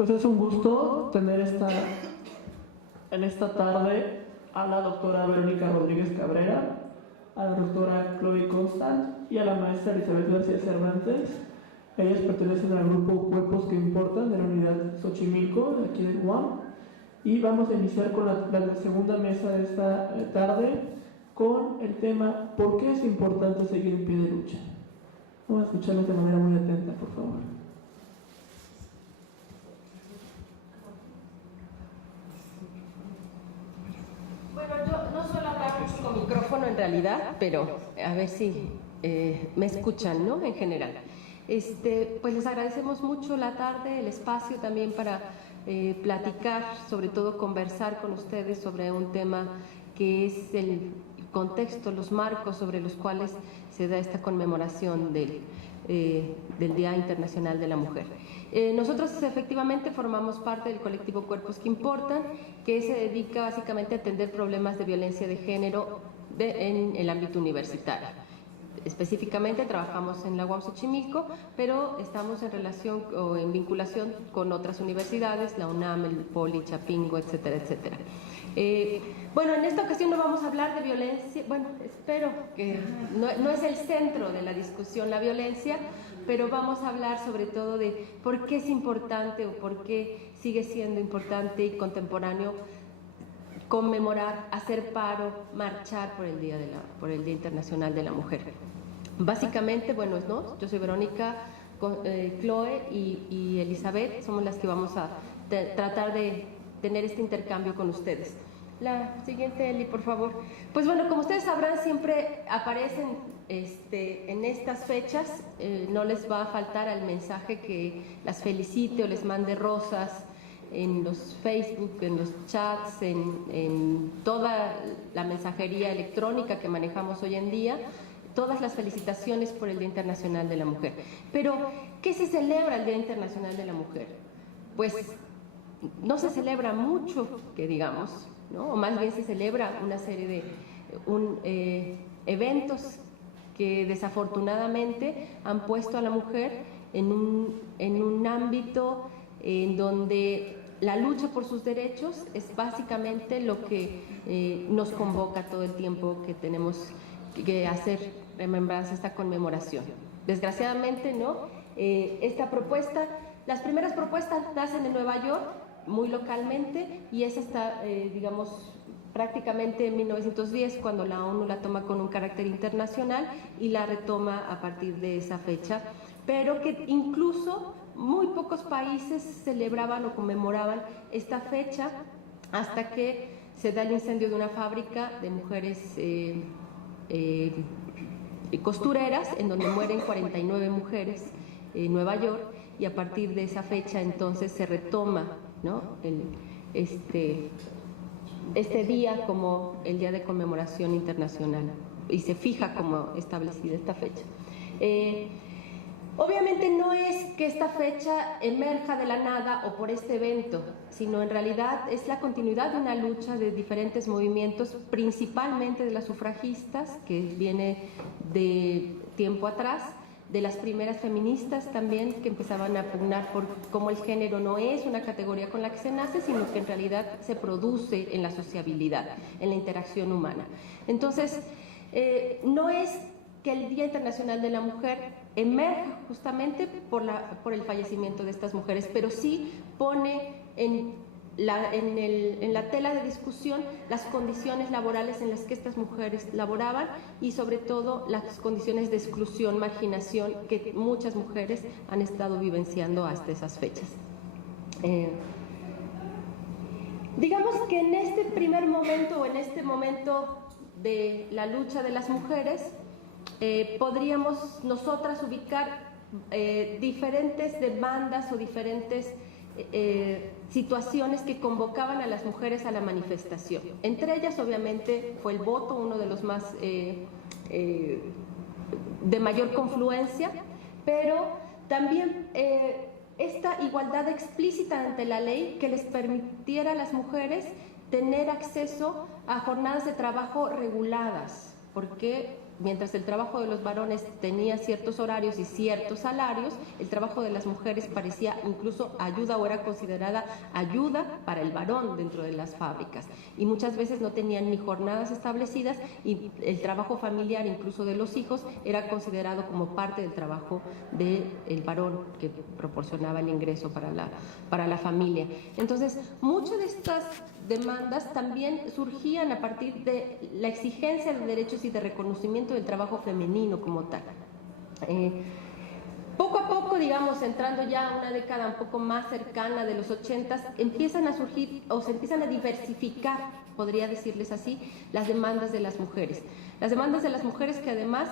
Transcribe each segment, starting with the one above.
Pues es un gusto tener en esta tarde a la doctora Verónica Rodríguez Cabrera, a la doctora Chloe Constant y a la maestra Elizabeth García Cervantes. Ellas pertenecen al grupo Cuerpos que Importan de la unidad Xochimilco, de aquí de UAM. Y vamos a iniciar con la segunda mesa de esta tarde con el tema ¿por qué es importante seguir en pie de lucha? Vamos a escucharlos de manera muy atenta, por favor. Bueno, yo no suelo hablar mucho con micrófono en realidad, pero a ver si me escuchan, ¿no? En general. Pues les agradecemos mucho la tarde, el espacio también para platicar, sobre todo conversar con ustedes sobre un tema que es el contexto, los marcos sobre los cuales se da esta conmemoración del Día Internacional de la Mujer. Nosotros efectivamente formamos parte del colectivo Cuerpos que Importan, que se dedica básicamente a atender problemas de violencia de género en el ámbito universitario. Específicamente trabajamos en la UAM Xochimilco, pero estamos en relación o en vinculación con otras universidades, la UNAM, el Poli, Chapingo, etcétera, etcétera. Bueno, en esta ocasión no vamos a hablar de violencia, bueno, espero que no es el centro de la discusión la violencia, pero vamos a hablar sobre todo de por qué es importante o por qué sigue siendo importante y contemporáneo conmemorar, hacer paro, marchar por el Día Internacional de la Mujer. Básicamente, bueno, ¿no? Yo soy Verónica, Chloe y Elizabeth, somos las que vamos a tratar de tener este intercambio con ustedes. La siguiente, Eli, por favor. Pues bueno, como ustedes sabrán, siempre aparecen en estas fechas, no les va a faltar al mensaje que las felicite o les mande rosas en los Facebook, en los chats, en toda la mensajería electrónica que manejamos hoy en día, todas las felicitaciones por el Día Internacional de la Mujer. Pero, ¿qué se celebra el Día Internacional de la Mujer? Pues no se celebra mucho, que digamos, ¿no? O más bien se celebra una serie de eventos que desafortunadamente han puesto a la mujer en un ámbito en donde la lucha por sus derechos es básicamente lo que nos convoca todo el tiempo que tenemos que hacer remembranza, esta conmemoración. Desgraciadamente, ¿no? Esta propuesta, las primeras propuestas nacen en Nueva York, muy localmente, y esa está, digamos, prácticamente en 1910, cuando la ONU la toma con un carácter internacional y la retoma a partir de esa fecha, pero que incluso muy pocos países celebraban o conmemoraban esta fecha hasta que se da el incendio de una fábrica de mujeres costureras, en donde mueren 49 mujeres en Nueva York, y a partir de esa fecha entonces se retoma, ¿no? este día como el Día de Conmemoración Internacional y se fija como establecida esta fecha. Obviamente no es que esta fecha emerja de la nada o por este evento, sino en realidad es la continuidad de una lucha de diferentes movimientos, principalmente de las sufragistas, que viene de tiempo atrás, de las primeras feministas también, que empezaban a pugnar por cómo el género no es una categoría con la que se nace, sino que en realidad se produce en la sociabilidad, en la interacción humana. Entonces, no es que el Día Internacional de la Mujer emerja justamente por el fallecimiento de estas mujeres, pero sí pone en la tela de discusión las condiciones laborales en las que estas mujeres laboraban y sobre todo las condiciones de exclusión, marginación que muchas mujeres han estado vivenciando hasta esas fechas. Digamos que en este primer momento o en este momento de la lucha de las mujeres, podríamos nosotras ubicar diferentes demandas o diferentes situaciones que convocaban a las mujeres a la manifestación. Entre ellas, obviamente, fue el voto, uno de los más de mayor confluencia, pero también esta igualdad explícita ante la ley que les permitiera a las mujeres tener acceso a jornadas de trabajo reguladas, porque mientras el trabajo de los varones tenía ciertos horarios y ciertos salarios, el trabajo de las mujeres parecía incluso ayuda o era considerada ayuda para el varón dentro de las fábricas. Y muchas veces no tenían ni jornadas establecidas y el trabajo familiar, incluso de los hijos, era considerado como parte del trabajo del varón que proporcionaba el ingreso para la familia. Entonces, muchas de estas demandas también surgían a partir de la exigencia de derechos y de reconocimiento del trabajo femenino como tal. Poco a poco, digamos, entrando ya a una década un poco más cercana de los 80, empiezan a surgir o se empiezan a diversificar, podría decirles así, las demandas de las mujeres. Las demandas de las mujeres que además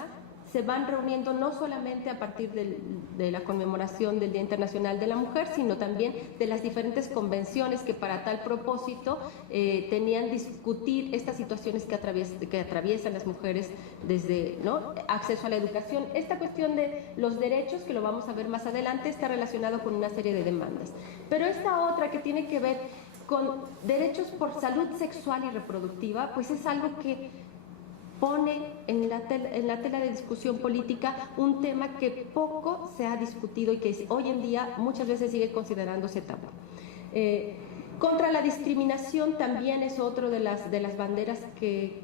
se van reuniendo no solamente a partir de la conmemoración del Día Internacional de la Mujer, sino también de las diferentes convenciones que para tal propósito tenían discutir estas situaciones que atraviesan las mujeres desde, ¿no?, acceso a la educación. Esta cuestión de los derechos, que lo vamos a ver más adelante, está relacionado con una serie de demandas. Pero esta otra que tiene que ver con derechos por salud sexual y reproductiva, pues es algo que pone en la tela de discusión política un tema que poco se ha discutido y que hoy en día muchas veces sigue considerándose tabú. Contra la discriminación también es otro de las banderas que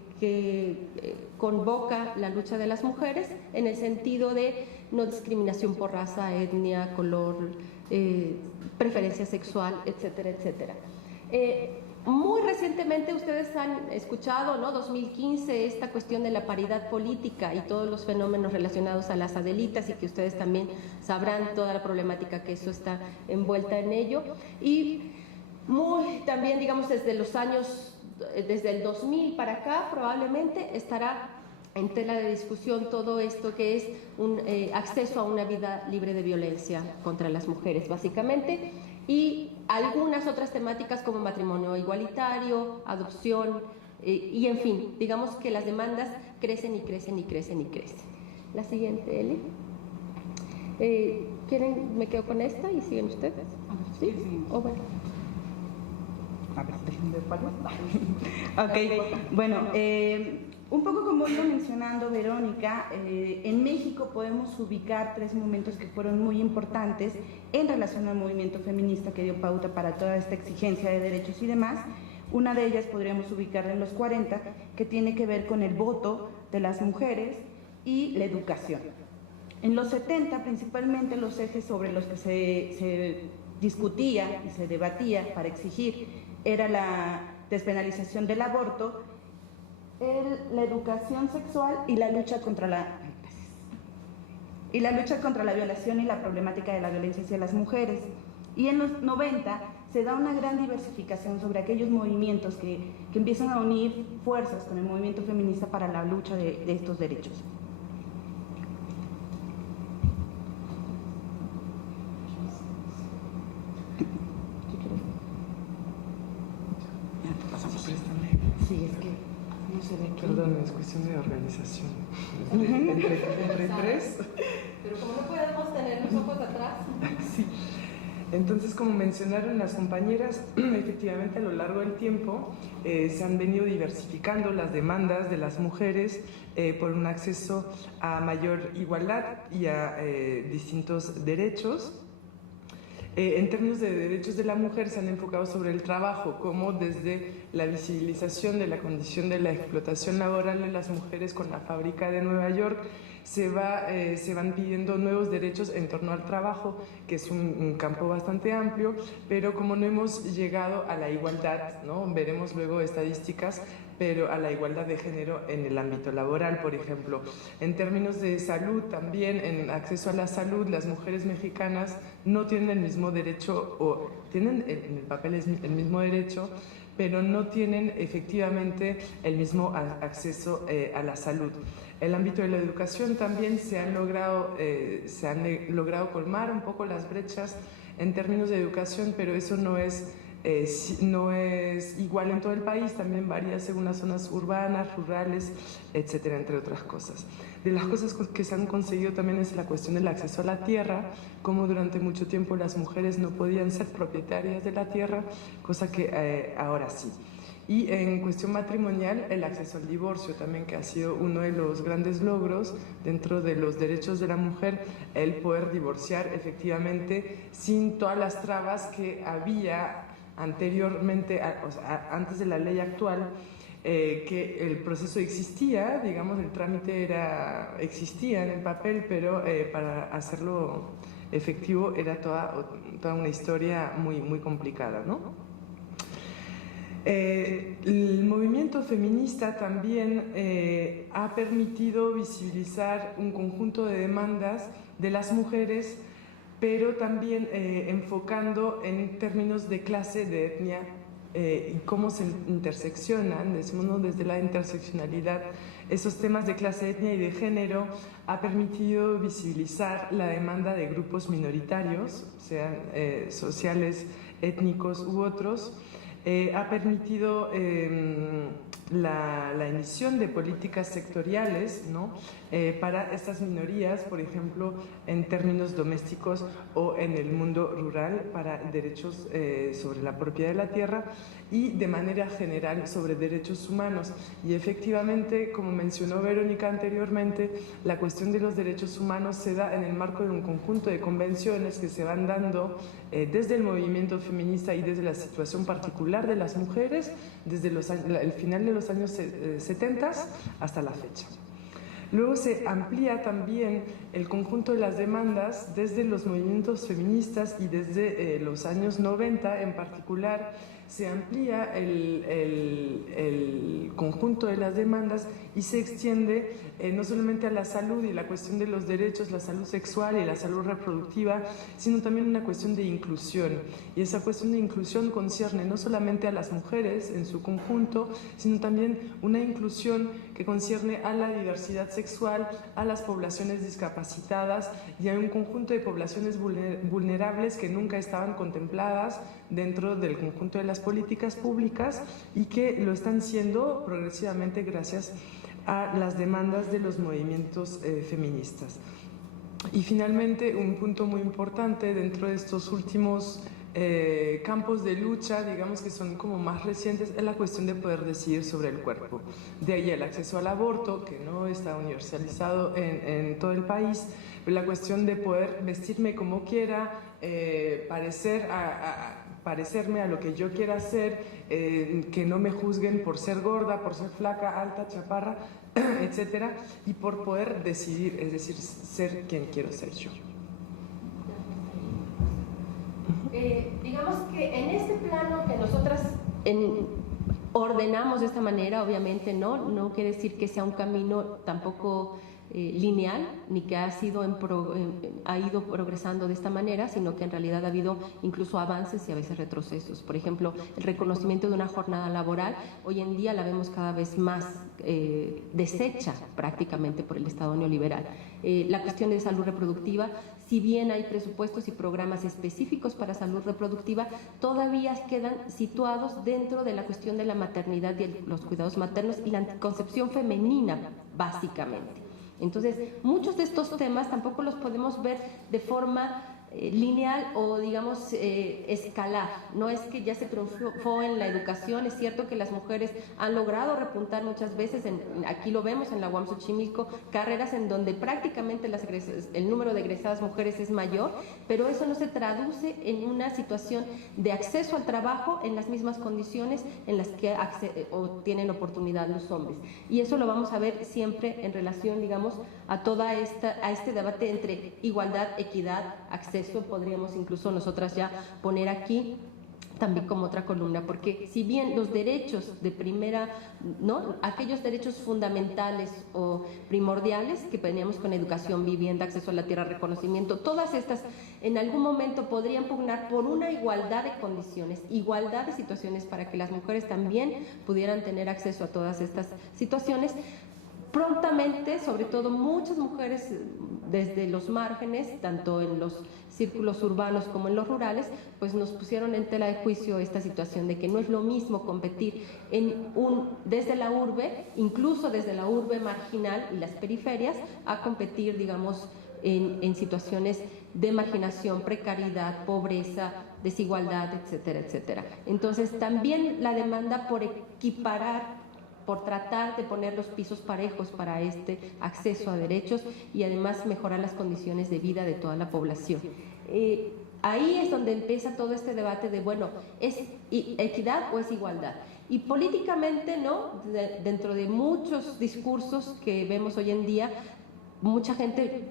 convoca la lucha de las mujeres, en el sentido de no discriminación por raza, etnia, color, preferencia sexual, etcétera, etcétera. Muy recientemente ustedes han escuchado, ¿no?, 2015, esta cuestión de la paridad política y todos los fenómenos relacionados a las Adelitas, y que ustedes también sabrán toda la problemática que eso está envuelta en ello. Y también, digamos, desde el 2000 para acá, probablemente estará en tela de discusión todo esto que es un acceso a una vida libre de violencia contra las mujeres, básicamente, y algunas otras temáticas como matrimonio igualitario, adopción, y en fin, digamos que las demandas crecen y crecen y crecen y crecen. La siguiente, Eli. ¿Quieren? ¿Me quedo con esta y siguen ustedes? ¿Sí? ¿O bueno? A ver, déjenme parar. Ok, bueno, un poco como iba mencionando Verónica, en México podemos ubicar 3 momentos que fueron muy importantes en relación al movimiento feminista que dio pauta para toda esta exigencia de derechos y demás. Una de ellas podríamos ubicarla en los 40, que tiene que ver con el voto de las mujeres y la educación. En los 70, principalmente, los ejes sobre los que se discutía y se debatía para exigir era la despenalización del aborto, la educación sexual y la lucha contra la violación y la problemática de la violencia hacia las mujeres. Y en los 90 se da una gran diversificación sobre aquellos movimientos que empiezan a unir fuerzas con el movimiento feminista para la lucha de estos derechos. Sí, es que no se ve aquí. Perdón, es cuestión de organización. Entre 3. Pero como no podemos tener los ojos atrás. Sí. Entonces, como mencionaron las compañeras, efectivamente a lo largo del tiempo se han venido diversificando las demandas de las mujeres por un acceso a mayor igualdad y a distintos derechos. En términos de derechos de la mujer se han enfocado sobre el trabajo, como desde la visibilización de la condición de la explotación laboral de las mujeres con la fábrica de Nueva York, se van pidiendo nuevos derechos en torno al trabajo, que es un campo bastante amplio, pero como no hemos llegado a la igualdad, ¿no?, veremos luego estadísticas, pero a la igualdad de género en el ámbito laboral, por ejemplo. En términos de salud también, en acceso a la salud, las mujeres mexicanas no tienen el mismo derecho, o tienen en el papel el mismo derecho, pero no tienen efectivamente el mismo acceso a la salud. En el ámbito de la educación también se han logrado colmar un poco las brechas en términos de educación, pero eso no es igual en todo el país, también varía según las zonas urbanas, rurales, etcétera, entre otras cosas. De las cosas que se han conseguido también es la cuestión del acceso a la tierra, como durante mucho tiempo las mujeres no podían ser propietarias de la tierra, cosa que ahora sí. Y en cuestión matrimonial, el acceso al divorcio también, que ha sido uno de los grandes logros dentro de los derechos de la mujer, el poder divorciar efectivamente sin todas las trabas que había anteriormente, o sea, antes de la ley actual, que el proceso existía, digamos, el trámite existía en el papel, pero para hacerlo efectivo era toda una historia muy, muy complicada, ¿no? El movimiento feminista también ha permitido visibilizar un conjunto de demandas de las mujeres, pero también enfocando en términos de clase, de etnia, y cómo se interseccionan, decimos, ¿no?, desde la interseccionalidad. Esos temas de clase, etnia y de género ha permitido visibilizar la demanda de grupos minoritarios, sean sociales, étnicos u otros. Ha permitido la emisión de políticas sectoriales, ¿no?, para estas minorías, por ejemplo, en términos domésticos o en el mundo rural, para derechos sobre la propiedad de la tierra y de manera general sobre derechos humanos. Y efectivamente, como mencionó Verónica anteriormente, la cuestión de los derechos humanos se da en el marco de un conjunto de convenciones que se van dando desde el movimiento feminista y desde la situación particular de las mujeres, desde el final de los años 70 hasta la fecha. Luego se amplía también el conjunto de las demandas desde los movimientos feministas y desde los años 90 en particular. Se amplía el conjunto de las demandas y se extiende no solamente a la salud y la cuestión de los derechos, la salud sexual y la salud reproductiva, sino también una cuestión de inclusión. Y esa cuestión de inclusión concierne no solamente a las mujeres en su conjunto, sino también una inclusión que concierne a la diversidad sexual, a las poblaciones discapacitadas y a un conjunto de poblaciones vulnerables que nunca estaban contempladas dentro del conjunto de las políticas públicas y que lo están siendo progresivamente gracias a las demandas de los movimientos feministas. Y finalmente, un punto muy importante dentro de estos últimos campos de lucha, digamos que son como más recientes, es la cuestión de poder decidir sobre el cuerpo. De ahí el acceso al aborto, que no está universalizado en todo el país, pero la cuestión de poder vestirme como quiera, parecerme a lo que yo quiera ser, que no me juzguen por ser gorda, por ser flaca, alta, chaparra, etcétera, y por poder decidir, es decir, ser quien quiero ser yo. Digamos que en este plano que nosotras ordenamos de esta manera, obviamente no quiere decir que sea un camino tampoco lineal, ni que ha ido progresando de esta manera, sino que en realidad ha habido incluso avances y a veces retrocesos. Por ejemplo, el reconocimiento de una jornada laboral, hoy en día la vemos cada vez más deshecha prácticamente por el Estado neoliberal. La cuestión de salud reproductiva, si bien hay presupuestos y programas específicos para salud reproductiva, todavía quedan situados dentro de la cuestión de la maternidad y los cuidados maternos y la anticoncepción femenina, básicamente. Entonces, muchos de estos temas tampoco los podemos ver de forma lineal o, digamos, escalar. No es que ya se triunfó en la educación. Es cierto que las mujeres han logrado repuntar muchas veces, aquí lo vemos en la UAM Xochimilco, carreras en donde prácticamente el número de egresadas mujeres es mayor, pero eso no se traduce en una situación de acceso al trabajo en las mismas condiciones en las que tienen oportunidad los hombres. Y eso lo vamos a ver siempre en relación, digamos, a este debate entre igualdad, equidad, acceso. Podríamos incluso nosotras ya poner aquí también como otra columna, porque si bien los derechos de primera, ¿no?, aquellos derechos fundamentales o primordiales que veníamos con educación, vivienda, acceso a la tierra, reconocimiento, todas estas en algún momento podrían pugnar por una igualdad de condiciones, igualdad de situaciones para que las mujeres también pudieran tener acceso a todas estas situaciones. Prontamente, sobre todo muchas mujeres desde los márgenes, tanto en los círculos urbanos como en los rurales, pues nos pusieron en tela de juicio esta situación de que no es lo mismo competir desde la urbe, incluso desde la urbe marginal y las periferias, a competir, digamos, en situaciones de marginación, precariedad, pobreza, desigualdad, etcétera, etcétera. Entonces, también la demanda por equiparar, por tratar de poner los pisos parejos para este acceso a derechos y además mejorar las condiciones de vida de toda la población. Ahí es donde empieza todo este debate de, bueno, ¿es equidad o es igualdad? Y políticamente, ¿no? Dentro de muchos que vemos hoy en día, mucha gente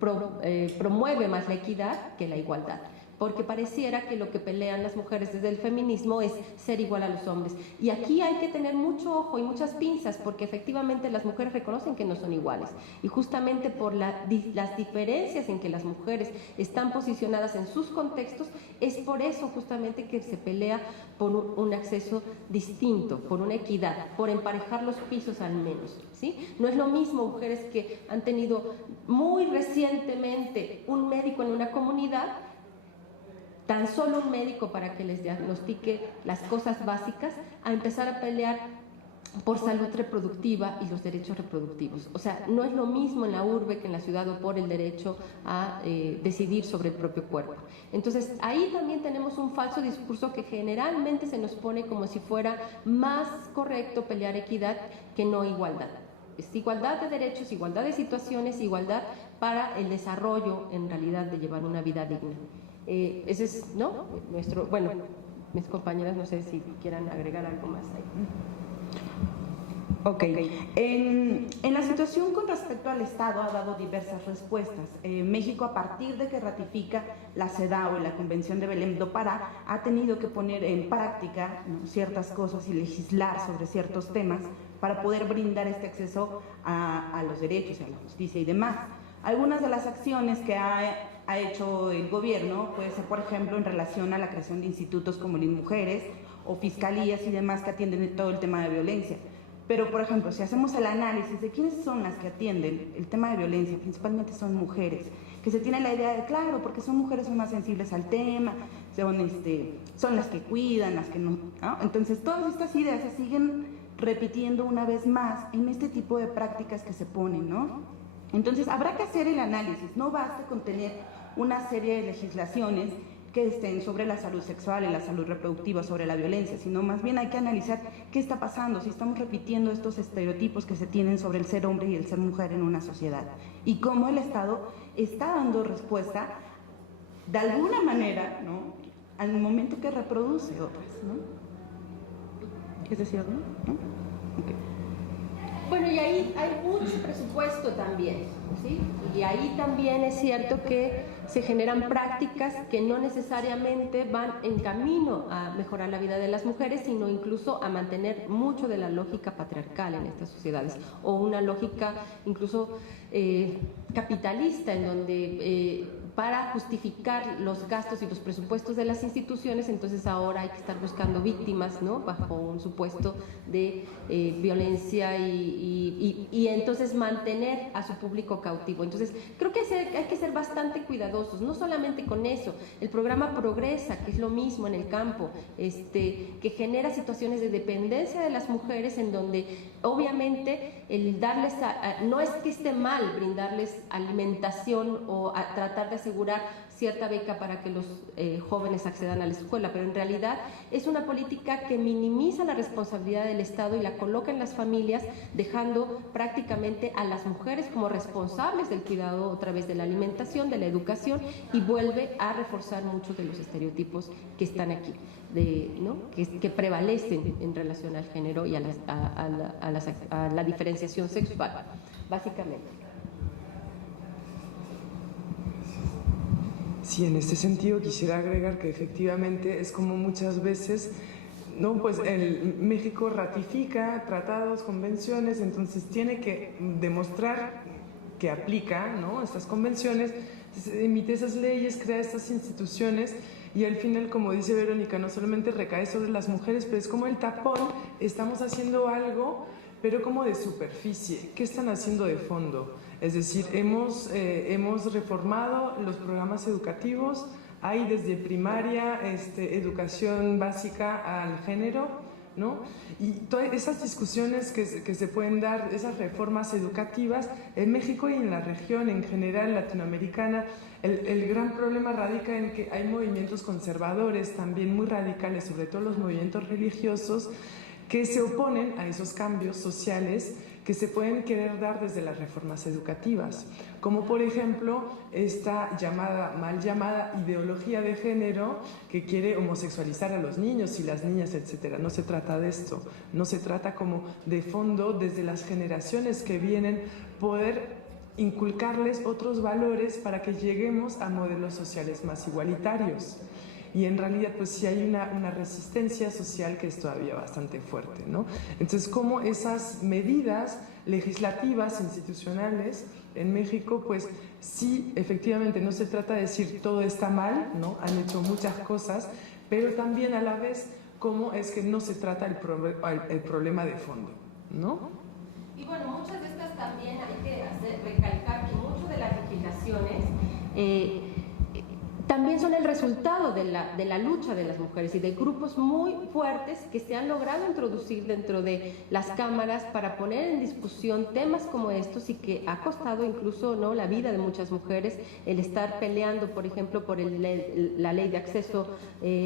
promueve más la equidad que la igualdad, porque pareciera que lo que pelean las mujeres desde el feminismo es ser igual a los hombres. Y aquí hay que tener mucho ojo y muchas pinzas, porque efectivamente las mujeres reconocen que no son iguales. Y justamente por las diferencias en que las mujeres están posicionadas en sus contextos, es por eso justamente que se pelea por un acceso distinto, por una equidad, por emparejar los pisos al menos, ¿sí? No es lo mismo mujeres que han tenido muy recientemente un médico en una comunidad, tan solo un médico para que les diagnostique las cosas básicas, a empezar a pelear por salud reproductiva y los derechos reproductivos. O sea, no es lo mismo en la urbe que en la ciudad o por el derecho a decidir sobre el propio cuerpo. Entonces, ahí también tenemos un falso discurso que generalmente se nos pone como si fuera más correcto pelear equidad que no igualdad. Es igualdad de derechos, igualdad de situaciones, igualdad para el desarrollo, en realidad, de llevar una vida digna. Ese es, ¿no? Bueno, mis compañeras no sé si quieran agregar algo más ahí. Ok, en la situación con respecto al Estado ha dado diversas respuestas. México, a partir de que ratifica la CEDAW y la Convención de Belém do Pará, ha tenido que poner en práctica, ¿no?, ciertas cosas y legislar sobre ciertos temas para poder brindar este acceso a los derechos, a la justicia y demás. Algunas de las acciones que ha hecho el gobierno puede ser, por ejemplo, en relación a la creación de institutos como Mujeres o fiscalías y demás que atienden todo el tema de violencia. Pero, por ejemplo, si hacemos el análisis de quiénes son las que atienden el tema de violencia, principalmente son mujeres, que se tiene la idea de, claro, porque son mujeres, son más sensibles al tema, son las que cuidan, las que no, ¿no? Entonces, todas estas ideas se siguen repitiendo una vez más en este tipo de prácticas que se ponen, ¿no? Entonces, habrá que hacer el análisis, no basta con tener una serie de legislaciones que estén sobre la salud sexual y la salud reproductiva, sobre la violencia, sino más bien hay que analizar qué está pasando, si estamos repitiendo estos estereotipos que se tienen sobre el ser hombre y el ser mujer en una sociedad, y cómo el Estado está dando respuesta de alguna manera, ¿no?, al momento que reproduce otras, ¿no? ¿Es decir, no? Okay. Bueno, y ahí hay mucho presupuesto también, ¿sí? Y ahí también es cierto que se generan prácticas que no necesariamente van en camino a mejorar la vida de las mujeres, sino incluso a mantener mucho de la lógica patriarcal en estas sociedades, o una lógica incluso capitalista, en donde para justificar los gastos y los presupuestos de las instituciones, entonces ahora hay que estar buscando víctimas, ¿no?, bajo un supuesto de violencia y entonces mantener a su público cautivo. Entonces creo que hay que ser bastante cuidadosos, no solamente con eso. El programa Progresa, que es lo mismo en el campo, que genera situaciones de dependencia de las mujeres, en donde obviamente el darles no es que esté mal brindarles alimentación o tratar de asegurar cierta beca para que los jóvenes accedan a la escuela, pero en realidad es una política que minimiza la responsabilidad del Estado y la coloca en las familias, dejando prácticamente a las mujeres como responsables del cuidado a través de la alimentación, de la educación, y vuelve a reforzar muchos de los estereotipos que están aquí, ¿no?, que prevalecen en relación al género y a la diferenciación sexual, básicamente. Sí, en este sentido quisiera agregar que efectivamente es como muchas veces, ¿no?, pues México ratifica tratados, convenciones, entonces tiene que demostrar que aplica, ¿no?, estas convenciones, emite esas leyes, crea estas instituciones, y al final, como dice Verónica, no solamente recae sobre las mujeres, pero es como el tapón, estamos haciendo algo, pero como de superficie. ¿Qué están haciendo de fondo? Es decir, hemos reformado los programas educativos, hay desde primaria educación básica al género, ¿no? Y todas esas discusiones que se pueden dar, esas reformas educativas en México y en la región en general latinoamericana, el gran problema radica en que hay movimientos conservadores también muy radicales, sobre todo los movimientos religiosos, que se oponen a esos cambios sociales que se pueden querer dar desde las reformas educativas, como por ejemplo esta mal llamada ideología de género que quiere homosexualizar a los niños y las niñas, etcétera. No se trata de esto, no se trata como de fondo desde las generaciones que vienen poder inculcarles otros valores para que lleguemos a modelos sociales más igualitarios. Y en realidad pues sí hay una resistencia social que es todavía bastante fuerte, ¿no? Entonces, cómo esas medidas legislativas, institucionales en México, pues sí, efectivamente no se trata de decir todo está mal, ¿no? Han hecho muchas cosas, pero también a la vez cómo es que no se trata el problema de fondo, ¿no? Y bueno, muchas de estas también hay que recalcar que muchas de las legislaciones también son el resultado de la lucha de las mujeres y de grupos muy fuertes que se han logrado introducir dentro de las cámaras para poner en discusión temas como estos, y que ha costado incluso, ¿no?, la vida de muchas mujeres el estar peleando, por ejemplo, por la ley de acceso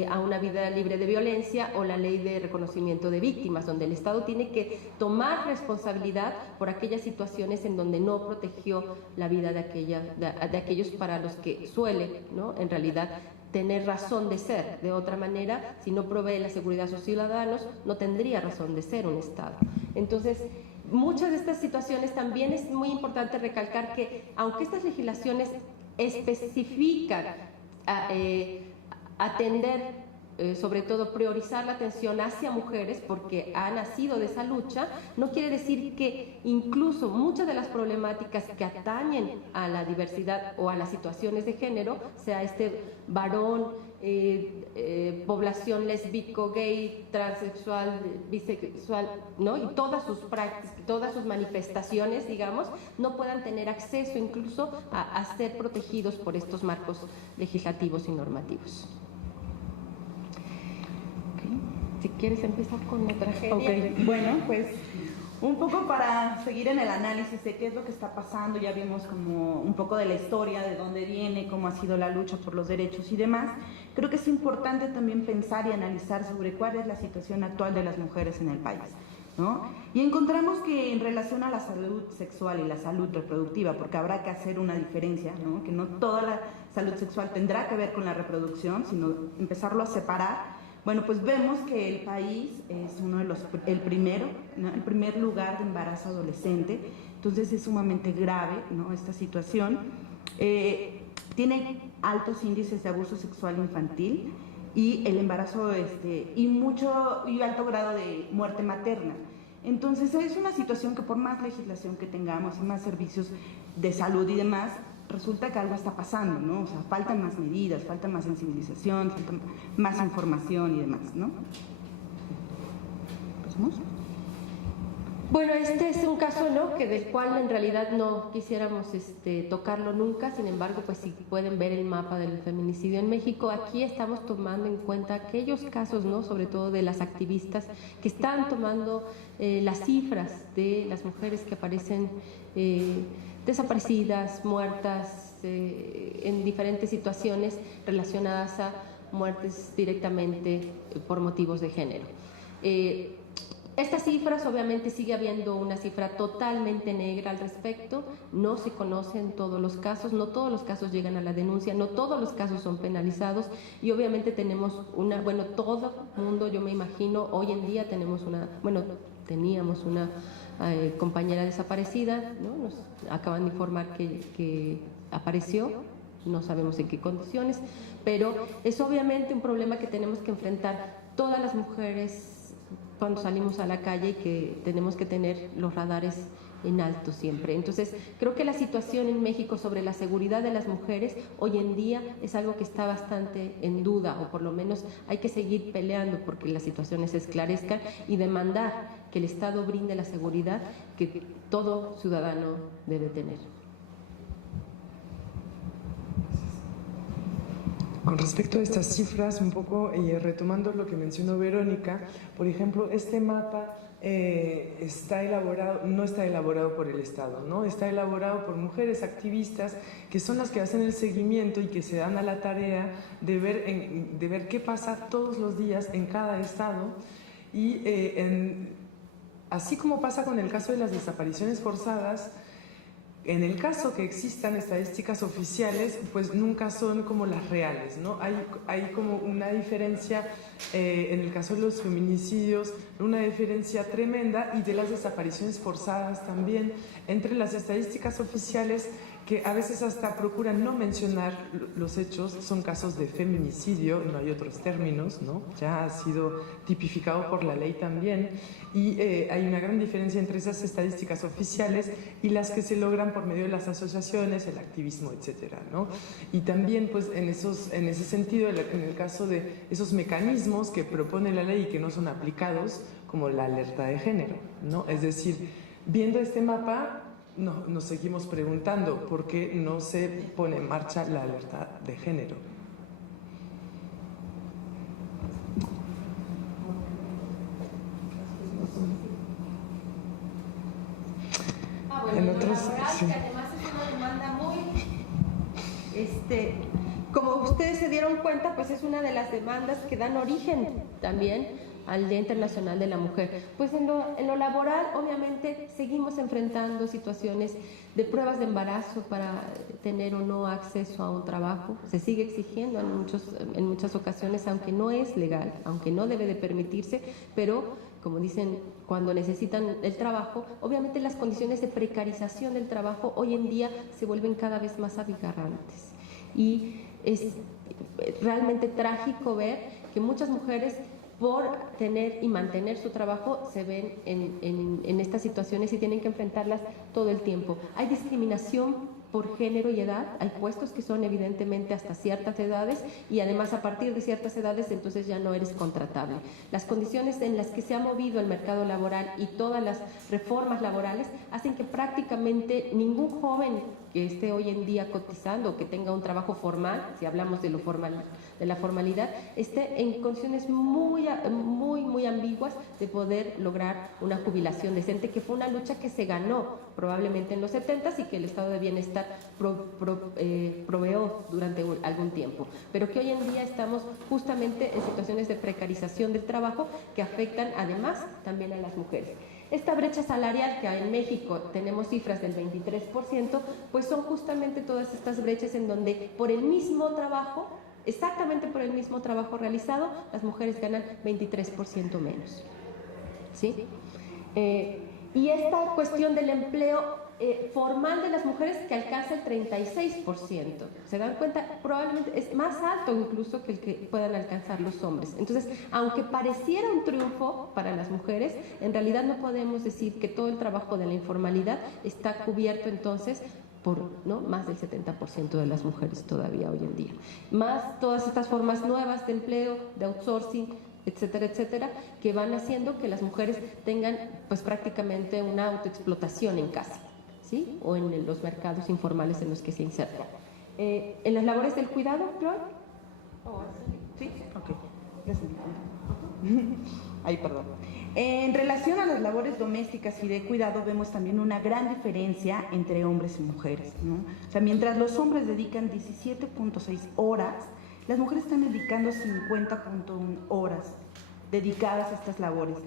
a una vida libre de violencia, o la ley de reconocimiento de víctimas, donde el Estado tiene que tomar responsabilidad por aquellas situaciones en donde no protegió la vida de aquellos para los que suele, ¿no?, en realidad tener razón de ser. De otra manera, si no provee la seguridad a sus ciudadanos, no tendría razón de ser un Estado. Entonces, muchas de estas situaciones también es muy importante recalcar que, aunque estas legislaciones especifican atender, sobre todo priorizar la atención hacia mujeres porque ha nacido de esa lucha, no quiere decir que incluso muchas de las problemáticas que atañen a la diversidad o a las situaciones de género, sea este varón, población lésbico, gay, transexual, bisexual, ¿no?, y todas sus prácticas, todas sus manifestaciones, digamos, no puedan tener acceso incluso a ser protegidos por estos marcos legislativos y normativos. Si quieres empezar con la tragedia. Ok, bueno, pues un poco para seguir en el análisis de qué es lo que está pasando. Ya vimos como un poco de la historia, de dónde viene, cómo ha sido la lucha por los derechos y demás. Creo que es importante también pensar y analizar sobre cuál es la situación actual de las mujeres en el país, ¿no? Y encontramos que en relación a la salud sexual y la salud reproductiva, porque habrá que hacer una diferencia, ¿no?, que no toda la salud sexual tendrá que ver con la reproducción, sino empezarlo a separar. Bueno, pues vemos que el país es el primero, ¿no?, el primer lugar de embarazo adolescente. Entonces es sumamente grave, ¿no?, esta situación. Tiene altos índices de abuso sexual infantil y el embarazo y alto grado de muerte materna. Entonces es una situación que, por más legislación que tengamos y más servicios de salud y demás, resulta que algo está pasando, ¿no? O sea, faltan más medidas, falta más sensibilización, falta más información y demás, ¿no? ¿Pasamos? Bueno, este es un caso, ¿no?, que del cual en realidad no quisiéramos tocarlo nunca. Sin embargo, pues si pueden ver el mapa del feminicidio en México, aquí estamos tomando en cuenta aquellos casos, ¿no?, sobre todo de las activistas que están tomando las cifras de las mujeres que aparecen desaparecidas, muertas, en diferentes situaciones relacionadas a muertes directamente por motivos de género. Estas cifras, obviamente sigue habiendo una cifra totalmente negra al respecto, no se conocen todos los casos, no todos los casos llegan a la denuncia, no todos los casos son penalizados, y obviamente tenemos todo el mundo, yo me imagino, hoy en día teníamos una compañera desaparecida, ¿no?, nos acaban de informar que apareció, no sabemos en qué condiciones, pero es obviamente un problema que tenemos que enfrentar todas las mujeres cuando salimos a la calle, y que tenemos que tener los radares en alto siempre. Entonces, creo que la situación en México sobre la seguridad de las mujeres hoy en día es algo que está bastante en duda, o por lo menos hay que seguir peleando porque las situaciones se esclarezcan y demandar que el Estado brinde la seguridad que todo ciudadano debe tener. Con respecto a estas cifras, un poco retomando lo que mencionó Verónica, por ejemplo, este mapa está elaborado, no está elaborado por el Estado, ¿no? Está elaborado por mujeres activistas que son las que hacen el seguimiento y que se dan a la tarea de ver qué pasa todos los días en cada estado y así como pasa con el caso de las desapariciones forzadas, en el caso que existan estadísticas oficiales, pues nunca son como las reales, ¿no? Hay como una diferencia, en el caso de los feminicidios, una diferencia tremenda, y de las desapariciones forzadas también, entre las estadísticas oficiales, que a veces hasta procuran no mencionar los hechos, son casos de feminicidio, no hay otros términos, ¿no? Ya ha sido tipificado por la ley también, y hay una gran diferencia entre esas estadísticas oficiales y las que se logran por medio de las asociaciones, el activismo, etcétera, ¿no? Y también, pues, en ese sentido, en el caso de esos mecanismos que propone la ley y que no son aplicados, como la alerta de género, ¿no? Es decir, viendo este mapa, nos seguimos preguntando por qué no se pone en marcha la alerta de género. Bueno, En lo otros, laboral, sí. que además es una demanda muy, como ustedes se dieron cuenta, pues es una de las demandas que dan origen también al Día Internacional de la Mujer. Pues en lo laboral, obviamente, seguimos enfrentando situaciones de pruebas de embarazo para tener o no acceso a un trabajo. Se sigue exigiendo en muchas ocasiones, aunque no es legal, aunque no debe de permitirse, pero como dicen, cuando necesitan el trabajo, obviamente las condiciones de precarización del trabajo hoy en día se vuelven cada vez más abigarrantes. Y es realmente trágico ver que muchas mujeres, por tener y mantener su trabajo, se ven en estas situaciones y tienen que enfrentarlas todo el tiempo. Hay discriminación por género y edad, hay puestos que son evidentemente hasta ciertas edades, y además a partir de ciertas edades entonces ya no eres contratable. Las condiciones en las que se ha movido el mercado laboral y todas las reformas laborales hacen que prácticamente ningún joven que esté hoy en día cotizando o que tenga un trabajo formal, si hablamos de lo formal, de la formalidad, esté en condiciones muy ambiguas de poder lograr una jubilación decente, que fue una lucha que se ganó probablemente en los 70s y que el Estado de Bienestar proveó durante algún tiempo, pero que hoy en día estamos justamente en situaciones de precarización del trabajo que afectan además también a las mujeres. Esta brecha salarial, que en México tenemos cifras del 23%, pues son justamente todas estas brechas en donde por el mismo trabajo, exactamente por el mismo trabajo realizado, las mujeres ganan 23% menos, ¿sí? Y esta cuestión del empleo formal de las mujeres, que alcanza el 36%, se dan cuenta, probablemente es más alto incluso que el que puedan alcanzar los hombres. Entonces, aunque pareciera un triunfo para las mujeres, en realidad no podemos decir que todo el trabajo de la informalidad está cubierto entonces por más del 70% de las mujeres todavía hoy en día. Más todas estas formas nuevas de empleo, de outsourcing, etcétera, etcétera, que van haciendo que las mujeres tengan pues prácticamente una autoexplotación en casa, ¿sí? O en los mercados informales en los que se insertan. En las labores del cuidado, Joy. Sí, ok. Gracias. Ay, perdón. En relación a las labores domésticas y de cuidado, vemos también una gran diferencia entre hombres y mujeres, ¿no? O sea, mientras los hombres dedican 17.6 horas, las mujeres están dedicando 50.1 horas dedicadas a estas labores.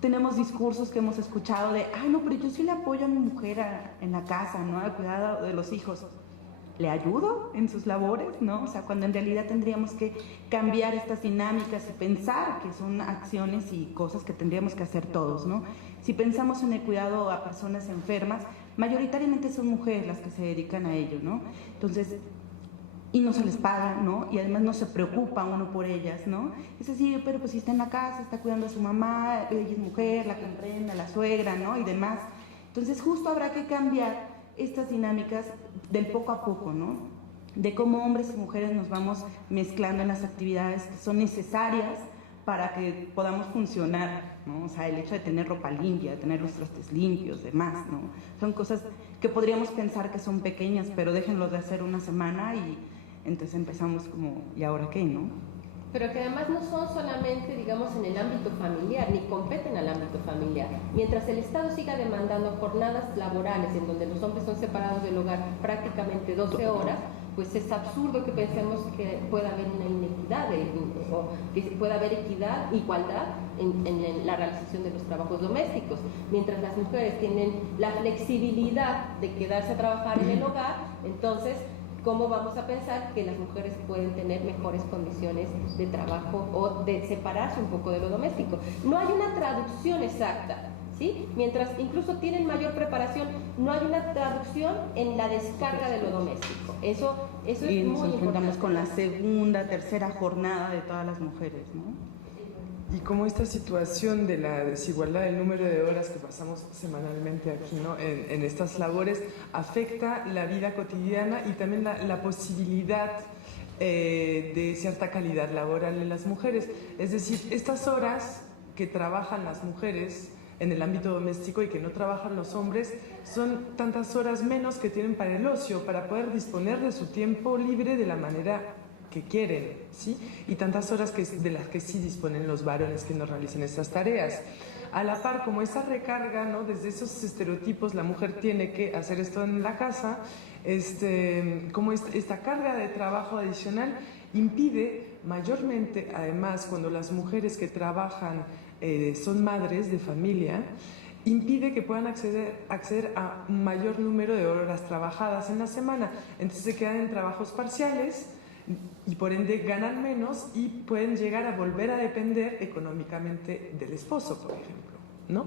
Tenemos discursos que hemos escuchado de, no, pero yo sí le apoyo a mi mujer en la casa, ¿no? Al cuidado de los hijos. ¿Le ayudo en sus labores? ¿No? O sea, cuando en realidad tendríamos que cambiar estas dinámicas y pensar que son acciones y cosas que tendríamos que hacer todos, ¿no? Si pensamos en el cuidado a personas enfermas, mayoritariamente son mujeres las que se dedican a ello, ¿no? Entonces, y no se les paga, ¿no? Y además no se preocupa uno por ellas, ¿no? Es así, pero pues si está en la casa, está cuidando a su mamá, ella es mujer, la comprende, la suegra, ¿no? Y demás. Entonces justo habrá que cambiar estas dinámicas del poco a poco, ¿no? De cómo hombres y mujeres nos vamos mezclando en las actividades que son necesarias para que podamos funcionar, ¿no? O sea, el hecho de tener ropa limpia, de tener los trastes limpios, demás, ¿no? Son cosas que podríamos pensar que son pequeñas, pero déjenlo de hacer una semana y Entonces empezamos como, ¿y ahora qué, no? Pero que además no son solamente, digamos, en el ámbito familiar, ni competen al ámbito familiar. Mientras el Estado siga demandando jornadas laborales en donde los hombres son separados del hogar prácticamente 12 horas, pues es absurdo que pensemos que pueda haber una inequidad o que pueda haber igualdad en la realización de los trabajos domésticos. Mientras las mujeres tienen la flexibilidad de quedarse a trabajar en el hogar, entonces ¿cómo vamos a pensar que las mujeres pueden tener mejores condiciones de trabajo o de separarse un poco de lo doméstico? No hay una traducción exacta, ¿sí? Mientras incluso tienen mayor preparación, no hay una traducción en la descarga de lo doméstico. Eso es muy importante. Y nos enfrentamos con la segunda, tercera jornada de todas las mujeres, ¿no? Y como esta situación de la desigualdad del número de horas que pasamos semanalmente aquí, ¿no? en estas labores, afecta la vida cotidiana y también la posibilidad de cierta calidad laboral en las mujeres. Es decir, estas horas que trabajan las mujeres en el ámbito doméstico y que no trabajan los hombres, son tantas horas menos que tienen para el ocio, para poder disponer de su tiempo libre de la manera que quieren, ¿sí? Y tantas horas de las que sí disponen los varones que no realizan estas tareas. A la par, como esa recarga, ¿no? Desde esos estereotipos, la mujer tiene que hacer esto en la casa, como esta carga de trabajo adicional impide mayormente, además, cuando las mujeres que trabajan son madres de familia, impide que puedan acceder a un mayor número de horas trabajadas en la semana. Entonces se quedan en trabajos parciales y por ende ganan menos y pueden llegar a volver a depender económicamente del esposo, por ejemplo, ¿no?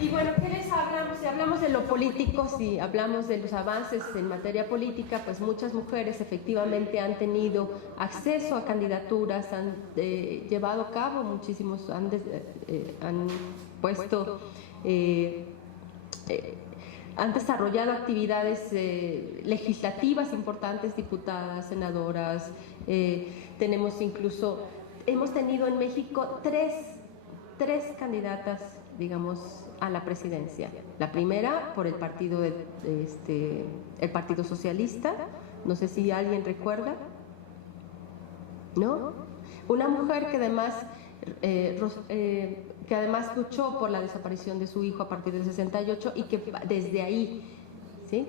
Y bueno, ¿qué les hablamos? Si hablamos de lo político, si hablamos de los avances en materia política, pues muchas mujeres efectivamente han tenido acceso a candidaturas, han llevado a cabo muchísimos, han puesto, han desarrollado actividades legislativas importantes, diputadas, senadoras, tenemos incluso, hemos tenido en México tres candidatas, digamos, a la presidencia. La primera por el partido el Partido Socialista, no sé si alguien recuerda, ¿no? Una mujer que además luchó por la desaparición de su hijo a partir del 68 y que desde ahí, ¿sí?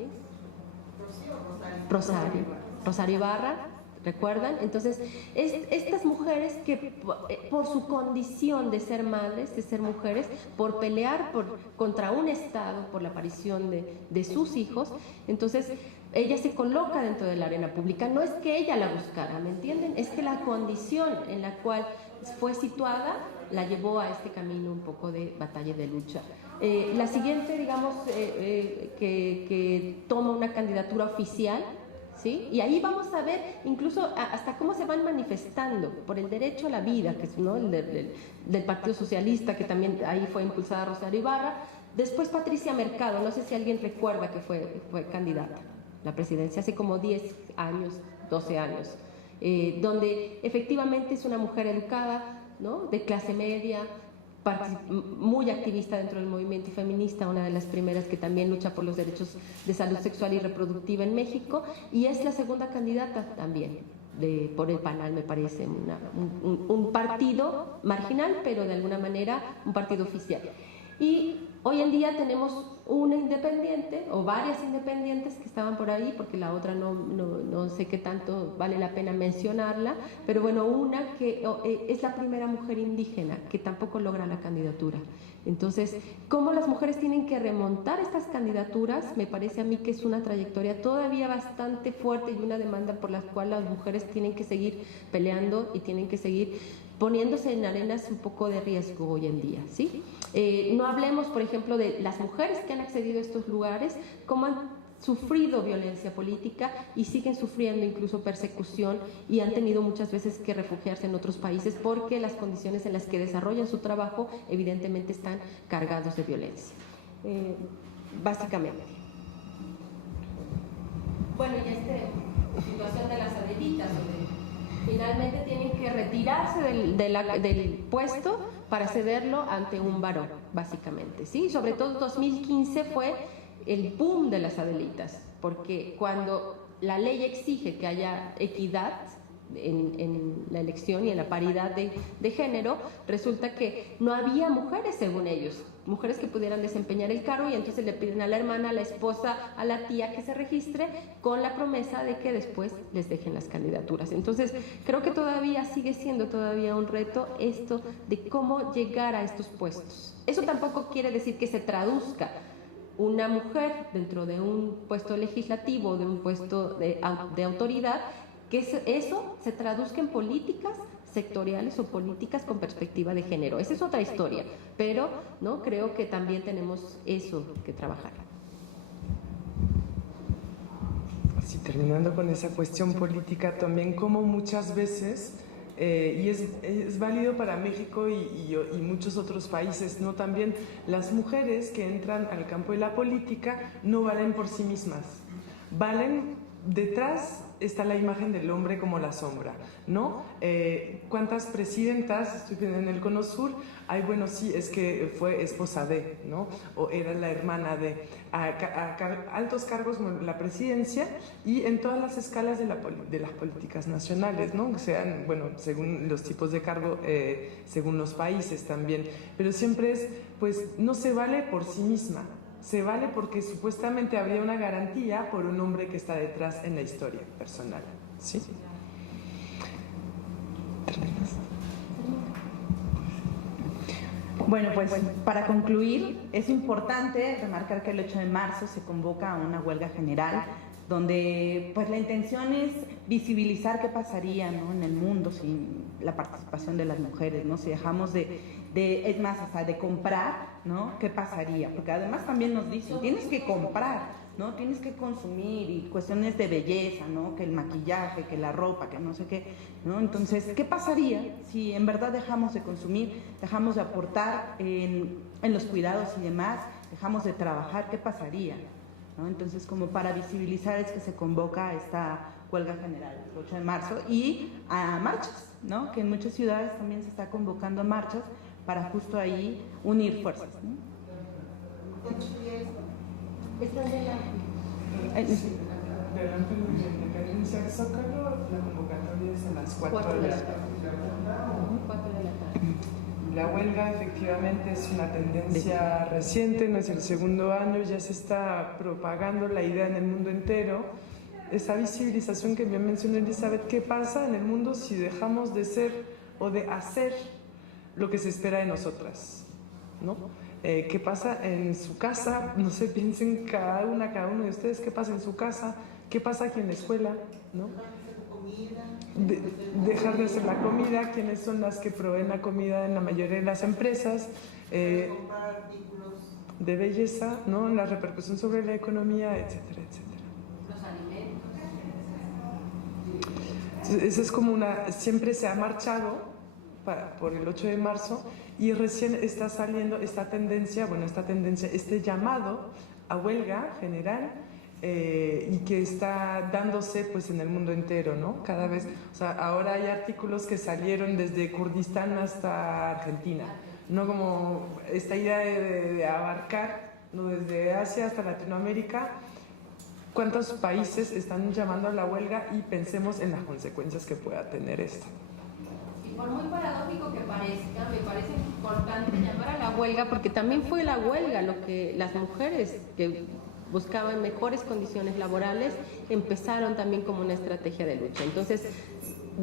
Rosario Ibarra, ¿recuerdan? Entonces, estas mujeres que por su condición de ser madres, de ser mujeres, por pelear contra un Estado, por la aparición de sus hijos, entonces ella se coloca dentro de la arena pública. No es que ella la buscara, ¿me entienden? Es que la condición en la cual fue situada la llevó a este camino un poco de batalla y de lucha. La siguiente, digamos, que toma una candidatura oficial, ¿sí? Y ahí vamos a ver incluso hasta cómo se van manifestando por el derecho a la vida, que es, ¿no?, el del Partido Socialista, que también ahí fue impulsada Rosario Ibarra. Después Patricia Mercado, no sé si alguien recuerda que fue candidata a la presidencia hace como 10 años, 12 años, donde efectivamente es una mujer educada, ¿no?, de clase media, muy activista dentro del movimiento feminista, una de las primeras que también lucha por los derechos de salud sexual y reproductiva en México, y es la segunda candidata también por el PANAL, me parece, un partido marginal, pero de alguna manera un partido oficial. Y hoy en día tenemos una independiente o varias independientes que estaban por ahí, porque la otra no sé qué tanto vale la pena mencionarla, pero bueno, una que es la primera mujer indígena que tampoco logra la candidatura. Entonces, cómo las mujeres tienen que remontar estas candidaturas, me parece a mí que es una trayectoria todavía bastante fuerte y una demanda por la cual las mujeres tienen que seguir peleando y tienen que seguir poniéndose en arenas un poco de riesgo hoy en día, ¿sí? No hablemos, por ejemplo, de las mujeres que han accedido a estos lugares, cómo han sufrido violencia política y siguen sufriendo incluso persecución y han tenido muchas veces que refugiarse en otros países porque las condiciones en las que desarrollan su trabajo evidentemente están cargados de violencia, básicamente. Bueno, y esta situación de las adelitas, finalmente tienen que retirarse del puesto para cederlo ante un varón, básicamente, ¿sí? Sobre todo 2015 fue el boom de las Adelitas, porque cuando la ley exige que haya equidad en la elección y en la paridad de género, resulta que no había mujeres, según ellos, mujeres que pudieran desempeñar el cargo, y entonces le piden a la hermana, a la esposa, a la tía que se registre con la promesa de que después les dejen las candidaturas. Entonces creo que todavía sigue siendo todavía un reto esto de cómo llegar a estos puestos. Eso tampoco quiere decir que se traduzca una mujer dentro de un puesto legislativo, de un puesto de autoridad, que eso se traduzca en políticas sectoriales o políticas con perspectiva de género. Esa es otra historia, pero ¿no? Creo que también tenemos eso que trabajar. Sí, terminando con esa cuestión política, también como muchas veces, y es válido para México y muchos otros países, ¿no? También las mujeres que entran al campo de la política no valen por sí mismas, valen detrás. Está la imagen del hombre como la sombra, ¿no? ¿Cuántas presidentas, estoy viendo en el Cono Sur, hay, bueno, sí, es que fue esposa de, ¿no? O era la hermana de, a altos cargos en la presidencia y en todas las escalas de las políticas nacionales, ¿no? Sean, bueno, según los tipos de cargo, según los países también, pero siempre es, pues, no se vale por sí misma. Se vale porque supuestamente habría una garantía por un hombre que está detrás en la historia personal. ¿Sí? ¿Terminas? Bueno, pues para concluir, es importante remarcar que el 8 de marzo se convoca a una huelga general donde pues la intención es visibilizar qué pasaría, ¿no?, en el mundo sin la participación de las mujeres, ¿no? Si dejamos es más, hasta de comprar, ¿no? ¿Qué pasaría? Porque además también nos dicen, tienes que comprar, ¿no? Tienes que consumir, y cuestiones de belleza, ¿no? Que el maquillaje, que la ropa, que no sé qué, ¿no? Entonces, ¿qué pasaría si en verdad dejamos de consumir, dejamos de aportar en los cuidados y demás, dejamos de trabajar? ¿Qué pasaría? ¿No? Entonces, como para visibilizar es que se convoca esta huelga general el 8 de marzo y a marchas, ¿no? Que en muchas ciudades también se está convocando a marchas para justo ahí unir fuerzas, ¿no? Delante de la Independencia del Zócalo, la convocatoria es a las 4 de la tarde. La huelga efectivamente es una tendencia reciente, no es el segundo año, ya se está propagando la idea en el mundo entero. Esa visibilización que bien mencionó Elizabeth, ¿qué pasa en el mundo si dejamos de ser o de hacer lo que se espera de nosotras? ¿No? ¿Qué pasa en su casa? No sé, piensen cada uno de ustedes, ¿qué pasa en su casa? ¿Qué pasa aquí en la escuela? ¿No? Dejar de hacer la comida, quiénes son las que proveen la comida en la mayoría de las empresas, de belleza, ¿no? La repercusión sobre la economía, etcétera, etcétera. Los alimentos. Eso es como siempre se ha marchado por el 8 de marzo y recién está saliendo esta tendencia, este llamado a huelga general. Y que está dándose pues en el mundo entero, ¿no? Cada vez, o sea, ahora hay artículos que salieron desde Kurdistán hasta Argentina, ¿no? Como esta idea de abarcar, ¿no?, desde Asia hasta Latinoamérica, cuántos países están llamando a la huelga y pensemos en las consecuencias que pueda tener esto. Y por muy paradójico que parezca, me parece importante llamar a la huelga porque también fue la huelga lo que las mujeres que buscaban mejores condiciones laborales, empezaron también como una estrategia de lucha. Entonces,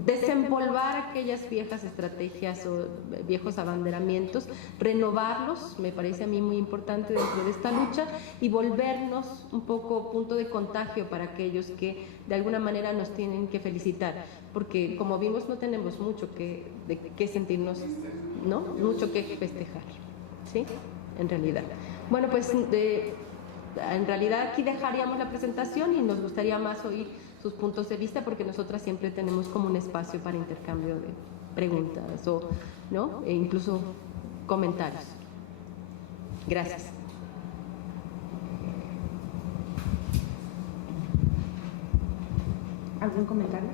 desempolvar aquellas viejas estrategias o viejos abanderamientos, renovarlos, me parece a mí muy importante dentro de esta lucha, y volvernos un poco punto de contagio para aquellos que de alguna manera nos tienen que felicitar, porque como vimos no tenemos mucho de qué sentirnos, ¿no? Mucho que festejar, ¿sí? En realidad. Bueno, pues en realidad aquí dejaríamos la presentación y nos gustaría más oír sus puntos de vista porque nosotras siempre tenemos como un espacio para intercambio de preguntas ¿no? E incluso comentarios. Gracias. ¿Algún comentario?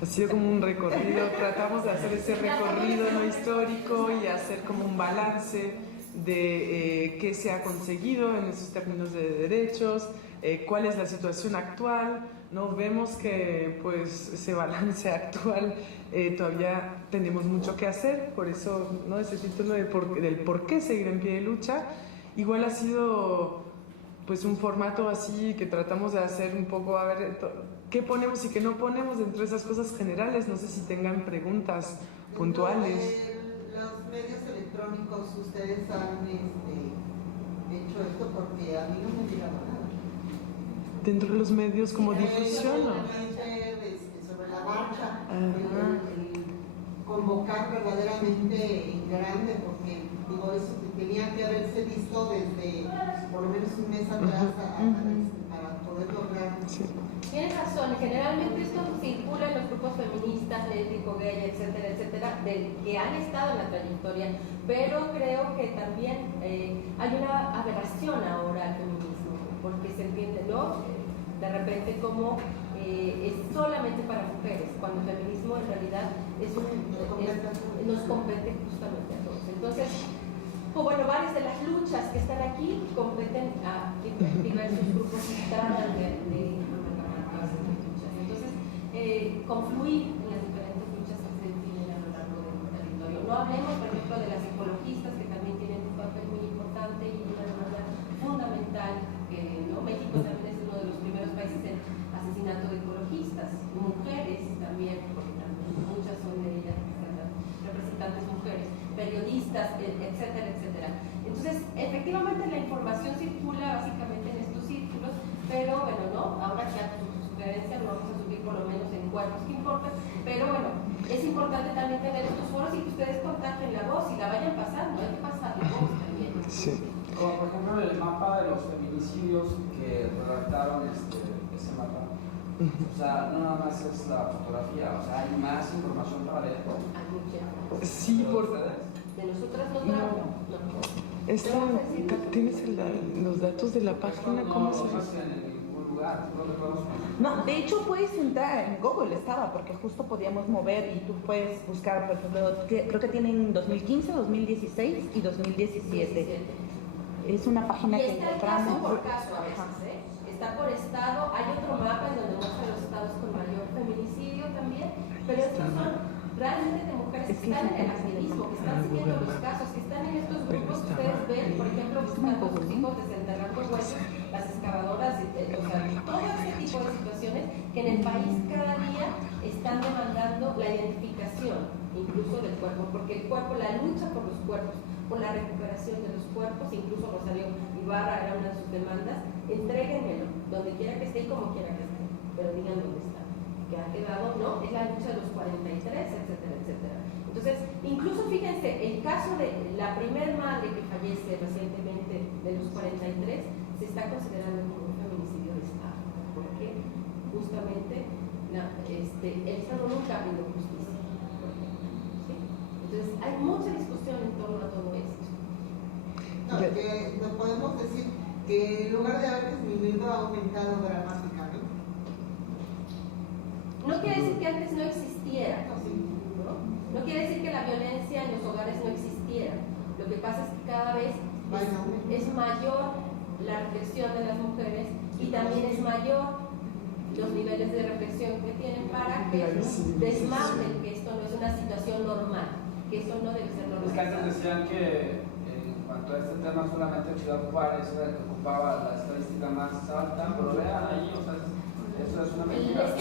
Ha sido como un recorrido, tratamos de hacer ese recorrido no histórico y hacer como un balance de qué se ha conseguido en esos términos de derechos, cuál es la situación actual, ¿no? Vemos que pues ese balance actual todavía tenemos mucho que hacer, por eso, ¿no? Ese título del por qué seguir en pie de lucha, igual ha sido pues un formato así que tratamos de hacer un poco, a ver, qué ponemos y qué no ponemos dentro de esas cosas generales. No sé si tengan preguntas puntuales. Los medios electrónicos, ustedes han hecho esto, porque a mí no me llegaba nada. Dentro de los medios como difusión, ¿no? Sobre la marcha, el convocar verdaderamente en grande, porque digo, eso tenía que haberse visto desde por lo menos un mes atrás para poder lograr. Sí. Tienes razón, generalmente esto circula en los grupos feministas, lésbico, gay, etcétera, etcétera, que han estado en la trayectoria, pero creo que también hay una aberración ahora al feminismo, porque se entiende, ¿no? De repente como es solamente para mujeres, cuando el feminismo en realidad nos compete justamente a todos. Entonces, bueno, varias de las luchas que están aquí competen a diversos grupos que tratan de amalgamar todas estas luchas. Entonces, confluir en las diferentes luchas que se tienen a lo largo del territorio. No hablemos, por ejemplo, de las ecologistas, que también tienen un papel muy importante y una demanda fundamental. ¿No? México también es uno de los primeros países en asesinato de ecologistas, mujeres también, porque también muchas son de ellas representantes mujeres, periodistas, etcétera, etcétera. Entonces, efectivamente la información circula básicamente en estos círculos, pero bueno, ¿no? Ahora ya su sugerencia lo vamos a subir por lo menos en cuerpos que importan, pero bueno, es importante también tener estos foros y que ustedes contacten la voz y la vayan pasando, hay que pasar la voz también. Sí. Como por ejemplo el mapa de los feminicidios que redactaron ese mapa. O sea, no nada más es la fotografía, o sea, hay más información para leer. Sí, por... De nosotras no. ¿Tienes los datos de la página? ¿Cómo se llama? En ningún lugar. No, de hecho puedes entrar en Google, estaba, porque justo podíamos mover y tú puedes buscar, por ejemplo, creo que tienen 2015, 2016 y 2017. Es una página que encontramos. Caso por caso a veces, está por estado, hay otro mapa en donde muestra los estados con mayor feminicidio también, pero estos son realmente de mujeres que están en el activismo, que están siguiendo los casos, que están en estos grupos que ustedes ven, por ejemplo, buscando a sus hijos, desenterrando huesos, las excavadoras, o sea, todo ese tipo de situaciones que en el país cada día están demandando la identificación, incluso del cuerpo, porque el cuerpo, la lucha por los cuerpos, por la recuperación de los cuerpos, incluso Rosario Ibarra era una de sus demandas, entréguenmelo, donde quiera que esté y como quiera que esté, pero digan dónde está, que ha quedado, ¿no? Es la lucha de los 43, etcétera, etcétera. Entonces, incluso fíjense, el caso de la primer madre que fallece recientemente de los 43, se está considerando como un feminicidio de Estado, porque justamente el Estado nunca ha habido justicia. ¿Sí? Entonces, hay mucha discusión en torno a todo esto. No, que no podemos decir que en lugar de haber disminuido ha aumentado dramáticamente. No quiere decir que antes no existiera, ¿no? No quiere decir que la violencia en los hogares no existiera. Lo que pasa es que cada vez es mayor la reflexión de las mujeres y también es mayor los niveles de reflexión que tienen para que desmarquen que esto no es una situación normal, que eso no debe ser normal. Es que antes decían que en cuanto a este tema solamente Ciudad Juárez era el que ocupaba la estadística más alta, pero vean ahí, o sea, eso es una mentira.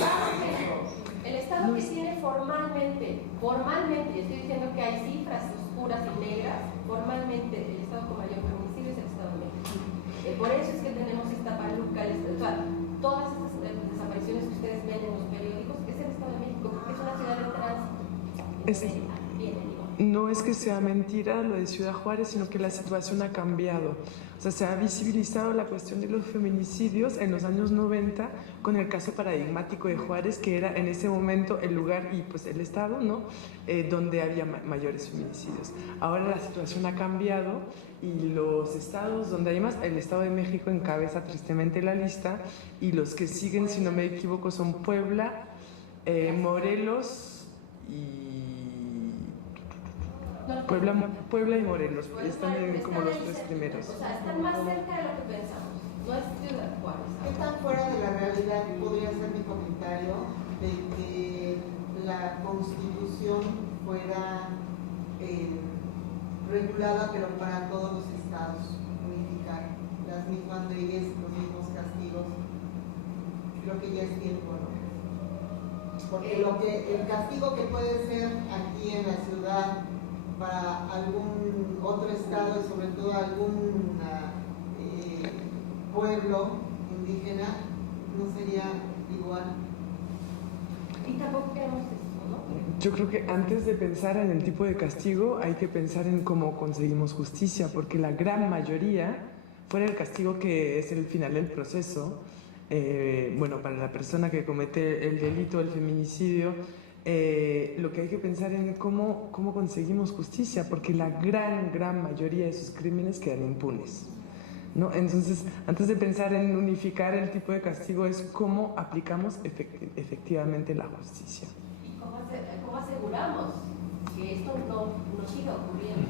El Estado que tiene formalmente, y estoy diciendo que hay cifras oscuras y negras, formalmente el Estado con mayor feminicidio es el Estado de México. Por eso es que tenemos esta paluca, o sea, todas estas desapariciones que ustedes ven en los periódicos, es el Estado de México, porque es una ciudad de tránsito. No es que sea mentira lo de Ciudad Juárez, sino que la situación ha cambiado. O sea, se ha visibilizado la cuestión de los feminicidios en los años 90 con el caso paradigmático de Juárez, que era en ese momento el lugar y pues el estado, ¿no? Donde había mayores feminicidios. Ahora la situación ha cambiado y los estados donde hay más, el Estado de México encabeza tristemente la lista y los que siguen, si no me equivoco, son Puebla, Morelos y Puebla y Morelos Pues, están como los tres primeros. O sea, están más cerca de lo que pensamos. No es Ciudad Juárez. ¿Qué tan fuera de la realidad podría ser mi comentario de que la Constitución fuera regulada, pero para todos los estados, unificar las mismas leyes, los mismos castigos? Creo que ya es tiempo, ¿no? Porque el castigo que puede ser aquí en la ciudad para algún otro estado y sobre todo algún pueblo indígena no sería igual. Y tampoco queremos eso, ¿no? Yo creo que antes de pensar en el tipo de castigo hay que pensar en cómo conseguimos justicia, porque la gran mayoría, fuera el castigo que es el final del proceso, bueno, para la persona que comete el delito, el feminicidio, lo que hay que pensar en es cómo conseguimos justicia, porque la gran mayoría de esos crímenes quedan impunes, ¿no? Entonces, antes de pensar en unificar el tipo de castigo es cómo aplicamos efectivamente la justicia. ¿Y cómo aseguramos que esto no siga ocurriendo?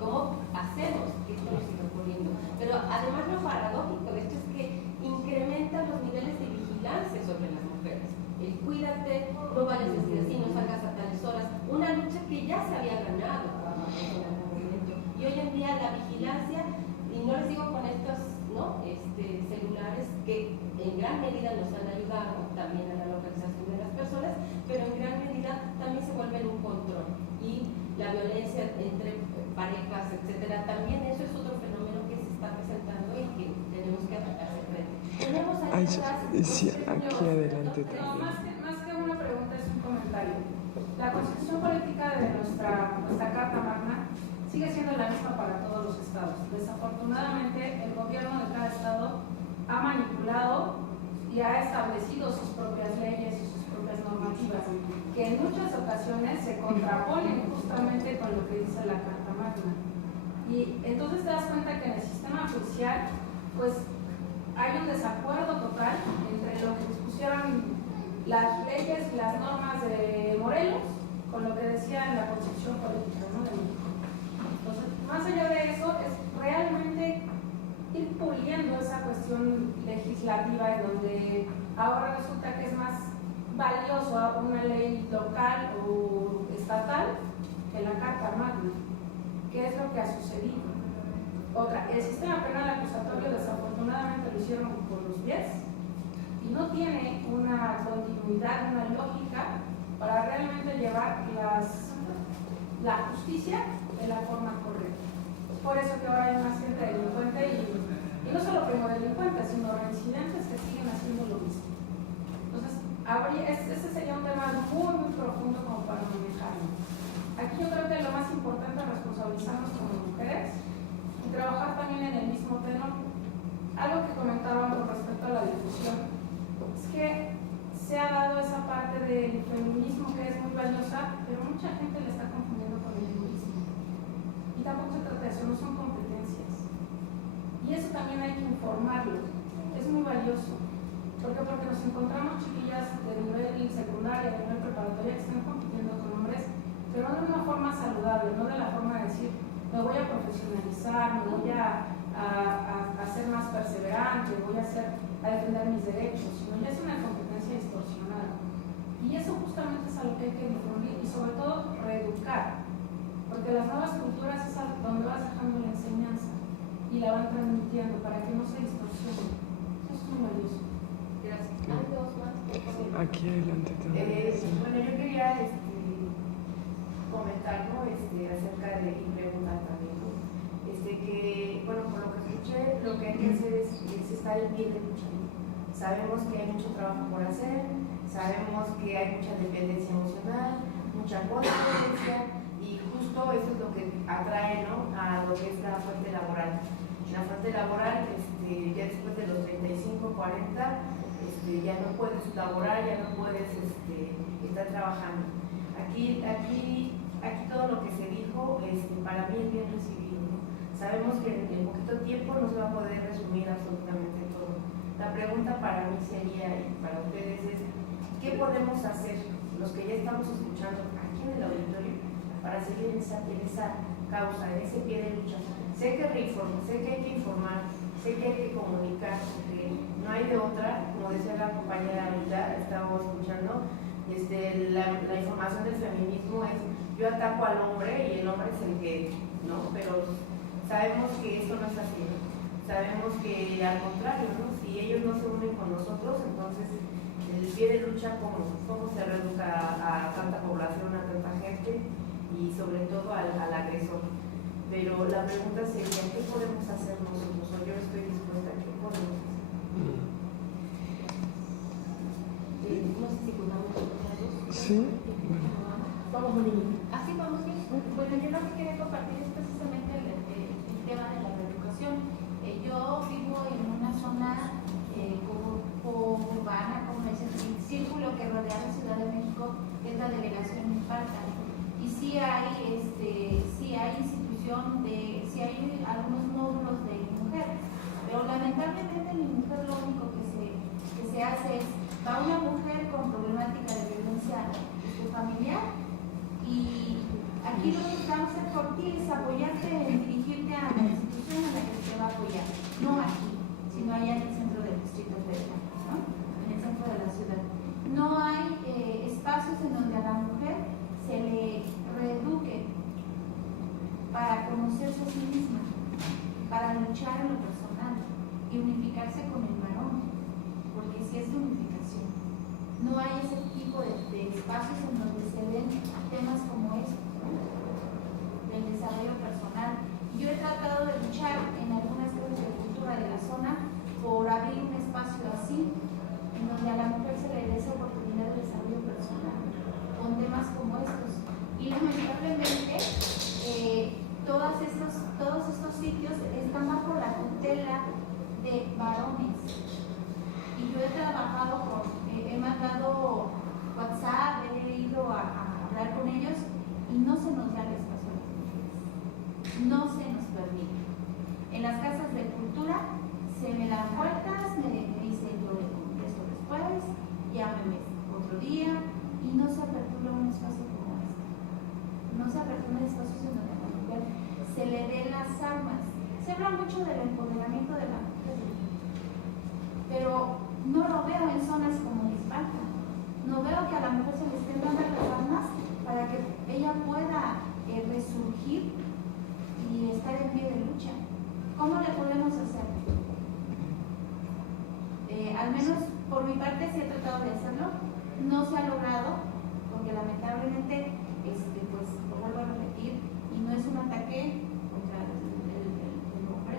¿Cómo hacemos que esto no siga ocurriendo? Pero además lo paradójico de esto es que incrementa los niveles de vigilancia sobre las mujeres. El cuídate, no vayas vestida así, no salgas a tales horas. Una lucha que ya se había ganado en el movimiento. Y hoy en día la vigilancia, y no les digo con estos celulares que en gran medida nos han ayudado también a la localización de las personas, pero en gran medida también se vuelven un control. Y la violencia entre parejas, etcétera, también eso es otro fenómeno que se está presentando y que tenemos que atacar de frente. Tenemos ahí Sí, aquí adelante No, también. más que una pregunta es un comentario. La constitución política de nuestra Carta Magna sigue siendo la misma para todos los estados. Desafortunadamente, el gobierno de cada estado ha manipulado y ha establecido sus propias leyes y sus propias normativas, que en muchas ocasiones se contraponen justamente con lo que dice la Carta Magna. Y entonces te das cuenta que en el sistema judicial, pues, hay un desacuerdo total entre lo que dispusieron las leyes y las normas de Morelos con lo que decía la Constitución Política, ¿no?, de México. Entonces, más allá de eso, es realmente ir puliendo esa cuestión legislativa en donde ahora resulta que es más valioso una ley local o estatal que la Carta Magna. ¿Qué es lo que ha sucedido? Otra, el sistema penal acusatorio desafortunadamente lo hicieron por los pies y no tiene una continuidad, una lógica para realmente llevar la justicia de la forma correcta. Es por eso que ahora hay más gente delincuente y no solo como delincuentes, sino reincidentes que siguen haciendo lo mismo. Entonces, ese sería un tema muy profundo como para manejarlo. Aquí yo creo que lo más importante es responsabilizarnos como mujeres y trabajar también en el mismo tenor. Algo que comentaban con respecto a la difusión es que se ha dado esa parte del feminismo que es muy valiosa, pero mucha gente le está confundiendo con el egoísmo. Y tampoco se trata de eso, no son competencias. Y eso también hay que informarlo. Es muy valioso. ¿Por qué? Porque nos encontramos chiquillas de nivel secundaria, de nivel preparatoria, que están compitiendo con hombres, pero no de una forma saludable, no de la forma de decir, me voy a profesionalizar, me voy a ser más perseverante, voy a defender mis derechos, sino ya es una competencia distorsionada. Y eso justamente es algo que hay que difundir y sobre todo reeducar, porque las nuevas culturas es algo donde vas dejando la enseñanza y la van transmitiendo para que no se distorsione. Eso es muy valioso. Gracias. ¿Hay dos más? Aquí adelante también. Bueno, yo quería comentar, ¿no?, acerca de y preguntar también, ¿no?, que, bueno, por lo que escuché, lo que hay que hacer es estar en pie de lucha. Sabemos que hay mucho trabajo por hacer, sabemos que hay mucha dependencia emocional, mucha codependencia, y justo eso es lo que atrae, ¿no?, a lo que es la fuente laboral. La fuente laboral, ya después de los 35, 40, ya no puedes laborar, ya no puedes estar trabajando. Aquí todo lo que se dijo, para mí es bien recibido, ¿no? Sabemos que en poquito tiempo no se va a poder resumir absolutamente todo. La pregunta para mí sería, y para ustedes, es ¿qué podemos hacer, los que ya estamos escuchando aquí en el auditorio, para seguir en esa causa, en ese pie de lucha. Sé que hay que informar, sé que hay que comunicar, porque no hay de otra, como decía la compañera ahorita, estábamos escuchando, la información del feminismo es yo ataco al hombre y el hombre es el que, ¿no? Pero sabemos que eso no es así, ¿no? Sabemos que al contrario, ¿no? Si ellos no se unen con nosotros, entonces el pie de lucha, ¿cómo se reduce a tanta población, a tanta gente y sobre todo al agresor? Pero la pregunta sería, ¿qué podemos hacer nosotros? O yo estoy dispuesta, ¿qué podemos hacer? No sé si contamos con los Sí. Vamos, Moni. Así vamos bien. Bueno, yo lo que quería compartir es precisamente el tema de la reeducación. Yo vivo en una zona urbana, como es el círculo que rodea la Ciudad de México, que es la delegación Milpalta. Y sí hay institución sí hay algunos módulos de mujer, pero lamentablemente en mi mujer lo único que se hace es, va una mujer con problemática de violencia familiar y aquí lo que vamos a hacer por ti es apoyarte en dirigirte a la institución a la que te va a apoyar, no aquí, sino allá en el centro del Distrito Federal, ¿no? En el centro de la ciudad. No hay espacios en donde a la mujer se le reeduque para conocerse a sí misma, para luchar en lo personal y unificarse con el varón, porque si es de unificación. No hay ese tipo de espacios en donde se ven temas como estos, ¿no? Del desarrollo personal. Yo he tratado de luchar en algunas cosas de cultura de la zona por abrir un espacio así, en donde a la mujer se le dé esa oportunidad de desarrollo personal, con temas como estos. Y lamentablemente, todos estos sitios están bajo la tutela de varones. Y yo he trabajado he mandado WhatsApp, he ido a hablar con ellos y no se nos da el espacio a las mujeres. No se nos permite. En las casas de cultura se me dan puertas, me dicen yo le contesto después, llámeme otro día y no se apertura un espacio como este. No se apertura espacios en donde a la mujer se le dé las armas. Se habla mucho del empoderamiento de la mujer, pero no lo veo en zonas como Milpalta. No veo que a la mujer se le estén dando las armas para que ella pueda resurgir y estar en pie de lucha. ¿Cómo le podemos hacer? Al menos por mi parte sí he tratado de hacerlo. No se ha logrado, porque lamentablemente, pues lo vuelvo a repetir, y no es un ataque contra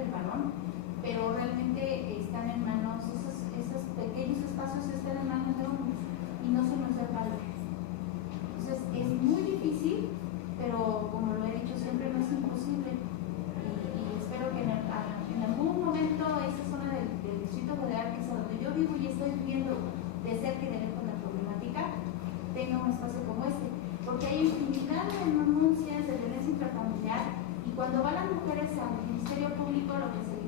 el varón, pero realmente están en manos, esos pequeños espacios están en manos de hombres y no se nos da valor. Entonces es muy difícil, pero como lo he dicho siempre, no es imposible. Y espero que en algún momento esa zona del Distrito Federal, que es a donde yo vivo y estoy viviendo de cerca y de lejos la problemática, tenga un espacio como este. Porque hay infinidad de denuncias de violencia intrafamiliar y cuando van las mujeres al Ministerio Público, lo que se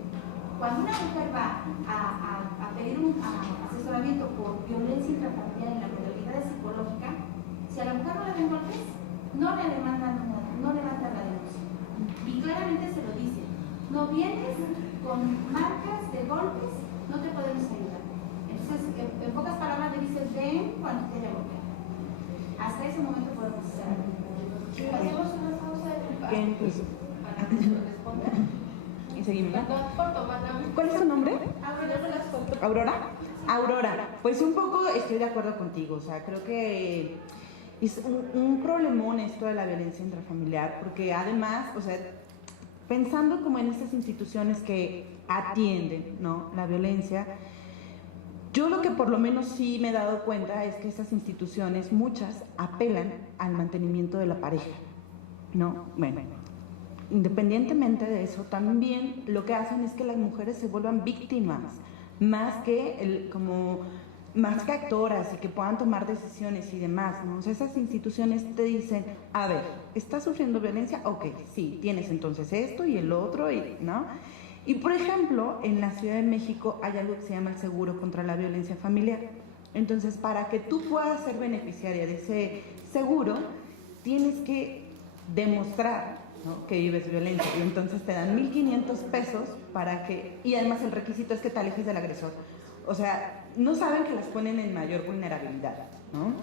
cuando una mujer va a pedir un asesoramiento por violencia intrafamiliar en la modalidad psicológica, si a la mujer no le den golpes, no le levantan la denuncia. Y claramente se lo dice, no vienes con marcas de golpes, no te podemos ayudar. Entonces, en pocas palabras le dices, ven cuando te haya golpeado. Hasta ese momento podemos hacer algo. Hacemos una pausa de para que nos responda. Y seguimos, ¿no? ¿No? ¿Cuál es tu nombre? Aurora. Aurora. Pues un poco estoy de acuerdo contigo, o sea, creo que es un problemón esto de la violencia intrafamiliar, porque además, o sea, pensando como en estas instituciones que atienden, ¿no?, la violencia, yo lo que por lo menos sí me he dado cuenta es que estas instituciones, muchas, apelan al mantenimiento de la pareja, ¿no? Bueno, independientemente de eso, también lo que hacen es que las mujeres se vuelvan víctimas, más que actoras y que puedan tomar decisiones y demás, ¿no? O sea, esas instituciones te dicen, a ver, ¿estás sufriendo violencia? Ok, sí, tienes entonces esto y el otro, ¿no? Y por ejemplo, en la Ciudad de México hay algo que se llama el seguro contra la violencia familiar. Entonces, para que tú puedas ser beneficiaria de ese seguro, tienes que demostrar, ¿no?, que vives violencia, y entonces te dan 1,500 pesos para que, y además el requisito es que te alejes del agresor. O sea, no saben que las ponen en mayor vulnerabilidad, ¿no?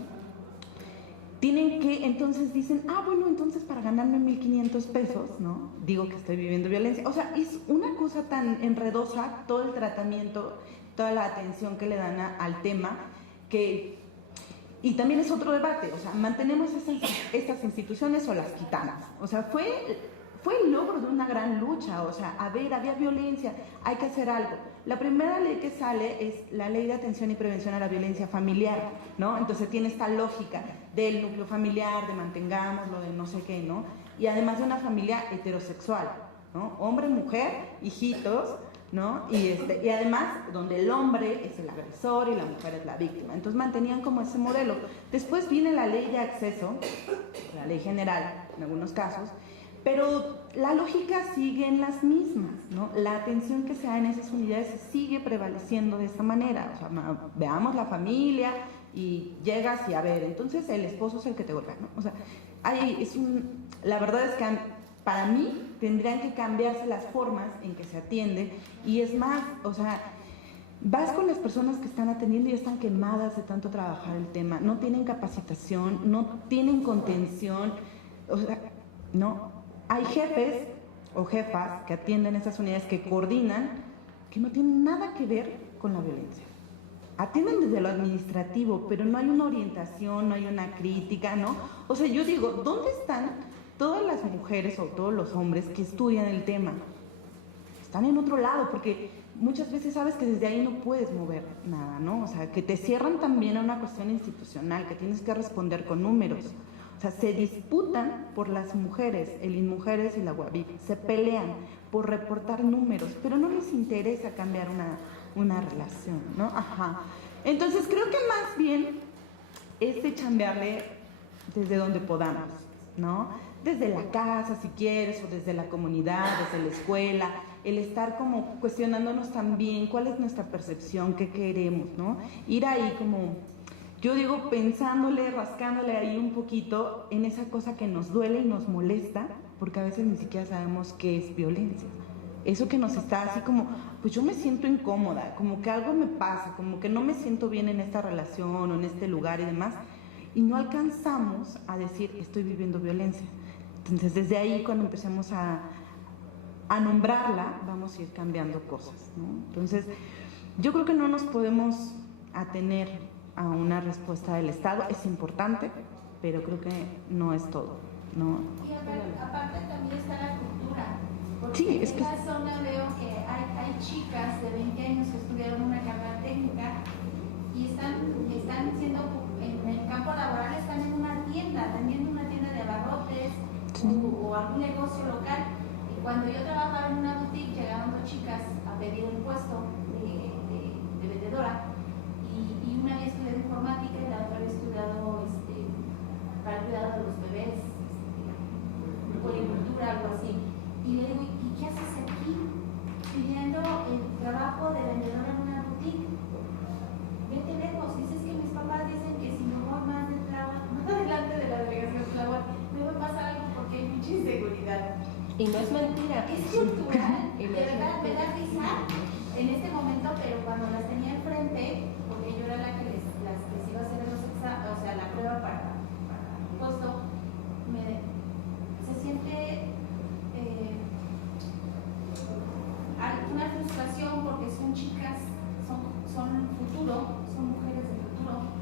Tienen que, entonces dicen, bueno, entonces para ganarme 1,500 pesos, ¿no?, digo que estoy viviendo violencia. O sea, es una cosa tan enredosa todo el tratamiento, toda la atención que le dan al tema, que, y también es otro debate, o sea, mantenemos estas instituciones o las quitamos. O sea, fue el logro de una gran lucha. O sea, a ver, había violencia, hay que hacer algo. La primera ley que sale es la Ley de Atención y Prevención a la Violencia Familiar, ¿no? Entonces tiene esta lógica del núcleo familiar, de mantengámoslo, de no sé qué, ¿no? Y además de una familia heterosexual, ¿no? Hombre, mujer, hijitos, ¿no? Y además donde el hombre es el agresor y la mujer es la víctima. Entonces mantenían como ese modelo. Después viene la ley de acceso, la ley general en algunos casos, pero la lógica sigue en las mismas, ¿no? La atención que se da en esas unidades sigue prevaleciendo de esta manera. O sea, veamos la familia y llegas y a ver, entonces el esposo es el que te golpea, ¿no? O sea, la verdad es que para mí tendrían que cambiarse las formas en que se atiende, y es más, o sea, vas con las personas que están atendiendo y están quemadas de tanto trabajar el tema, no tienen capacitación, no tienen contención, o sea, no. Hay jefes o jefas que atienden esas unidades, que coordinan, que no tienen nada que ver con la violencia. Atienden desde lo administrativo, pero no hay una orientación, no hay una crítica, ¿no? O sea, yo digo, ¿dónde están todas las mujeres o todos los hombres que estudian el tema? Están en otro lado, porque muchas veces sabes que desde ahí no puedes mover nada, ¿no? O sea, que te cierran también a una cuestión institucional, que tienes que responder con números. O sea, se disputan por las mujeres, el INMujeres y la UABIC, se pelean por reportar números, pero no les interesa cambiar una relación, ¿no? Ajá. Entonces creo que más bien es de chambearle desde donde podamos, ¿no? Desde la casa, si quieres, o desde la comunidad, desde la escuela, el estar como cuestionándonos también cuál es nuestra percepción, qué queremos, ¿no? Ir ahí como, yo digo, pensándole, rascándole ahí un poquito en esa cosa que nos duele y nos molesta, porque a veces ni siquiera sabemos qué es violencia. Eso que nos está así como, pues yo me siento incómoda, como que algo me pasa, como que no me siento bien en esta relación o en este lugar y demás, y no alcanzamos a decir, estoy viviendo violencia. Entonces, desde ahí, cuando empecemos a nombrarla, vamos a ir cambiando cosas, ¿no? Entonces, yo creo que no nos podemos atener a una respuesta del Estado, es importante, pero creo que no es todo, ¿no? Y aparte también está la cultura, porque sí, es en que... la zona veo que hay chicas de 20 años que estudiaron una carrera técnica y están siendo, en el campo laboral, están en una tienda, atendiendo una tienda de abarrotes o algún negocio local. Y cuando yo trabajaba en una boutique, llegaban 2 chicas a pedir un puesto de vendedora, y una había estudiado informática y la otra había estudiado para el cuidado de los bebés, policultura, algo así. Y le digo, ¿y qué haces aquí pidiendo el trabajo de vendedora en una boutique? Vete lejos. Dices que mis papás dicen que si no voy más adelante de la delegación de labor, me va a pasar algo porque hay mucha inseguridad. Y no es mentira. Es cultural. De verdad, me da risa en este momento, pero cuando las tenía enfrente, porque yo era la que les iba a hacer los exámenes, o sea, la prueba para el puesto, se siente una frustración porque son chicas, son futuro, son mujeres de futuro,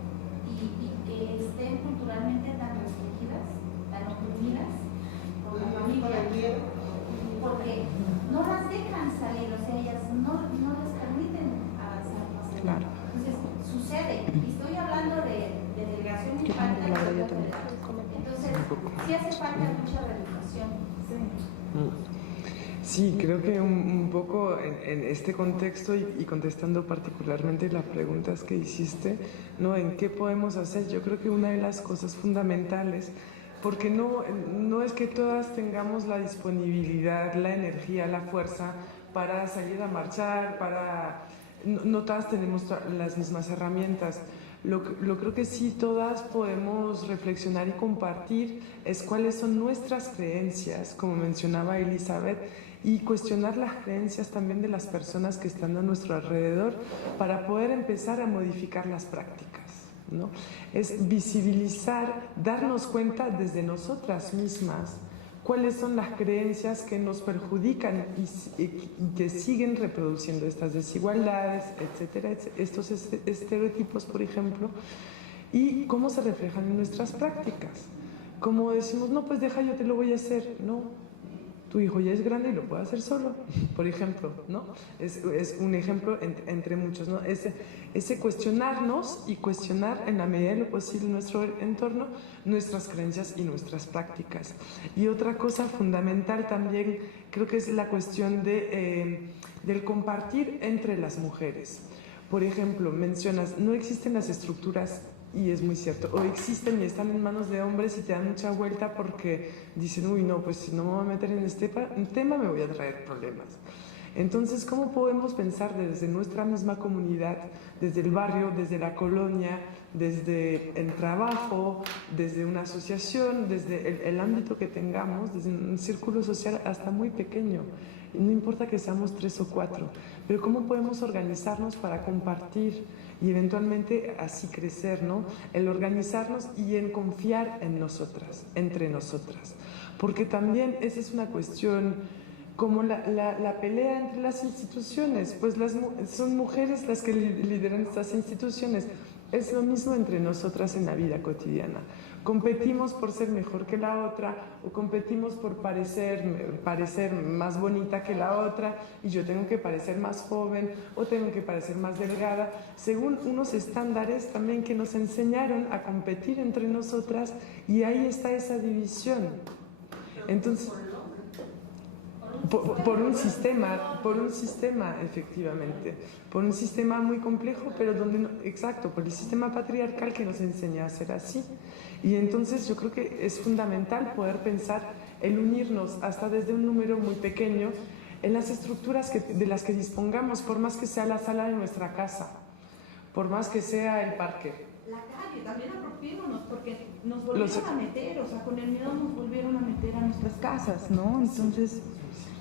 y que estén culturalmente tan restringidas, tan oprimidas por la familia, porque no las dejan salir, o sea, ellas no les permiten avanzar más allá. Claro. Entonces, sucede, y estoy hablando de delegación y falta de entonces, sí hace falta mucha reeducación. Sí, creo que un poco en este contexto y contestando particularmente las preguntas que hiciste, ¿no? ¿En qué podemos hacer? Yo creo que una de las cosas fundamentales, porque no es que todas tengamos la disponibilidad, la energía, la fuerza para salir a marchar, no todas tenemos las mismas herramientas, Lo creo que sí todas podemos reflexionar y compartir es cuáles son nuestras creencias, como mencionaba Elizabeth, y cuestionar las creencias también de las personas que están a nuestro alrededor para poder empezar a modificar las prácticas, ¿no? Es visibilizar, darnos cuenta desde nosotras mismas cuáles son las creencias que nos perjudican y que siguen reproduciendo estas desigualdades, etcétera, estos estereotipos, por ejemplo, y cómo se reflejan en nuestras prácticas. Como decimos, no, pues deja, yo te lo voy a hacer. No, tu hijo ya es grande y lo puede hacer solo, por ejemplo, ¿no? Es un ejemplo entre muchos, ¿no? Ese cuestionarnos y cuestionar en la medida de lo posible en nuestro entorno nuestras creencias y nuestras prácticas. Y otra cosa fundamental también creo que es la cuestión del compartir entre las mujeres. Por ejemplo, mencionas, no existen las estructuras. Y es muy cierto, o existen y están en manos de hombres y te dan mucha vuelta porque dicen, uy, no, pues si no me voy a meter en este tema me voy a traer problemas. Entonces, ¿cómo podemos pensar desde nuestra misma comunidad, desde el barrio, desde la colonia, desde el trabajo, desde una asociación, desde el ámbito que tengamos, desde un círculo social hasta muy pequeño? Y no importa que seamos 3 o 4, pero ¿cómo podemos organizarnos para compartir y eventualmente así crecer, ¿no? El organizarnos y en confiar en nosotras, entre nosotras. Porque también esa es una cuestión como la pelea entre las instituciones, pues son mujeres las que lideran estas instituciones. Es lo mismo entre nosotras en la vida cotidiana. Competimos por ser mejor que la otra o competimos por parecer más bonita que la otra y yo tengo que parecer más joven o tengo que parecer más delgada, según unos estándares también que nos enseñaron a competir entre nosotras y ahí está esa división. Entonces, por un sistema, efectivamente, por un sistema muy complejo, pero exacto, por el sistema patriarcal que nos enseña a ser así. Y entonces yo creo que es fundamental poder pensar el unirnos hasta desde un número muy pequeño en las estructuras de las que dispongamos, por más que sea la sala de nuestra casa, por más que sea el parque. La calle, también apropiémonos, porque nos volvieron a meter, o sea, con el miedo nos volvieron a meter a nuestras casas, ¿no? Entonces,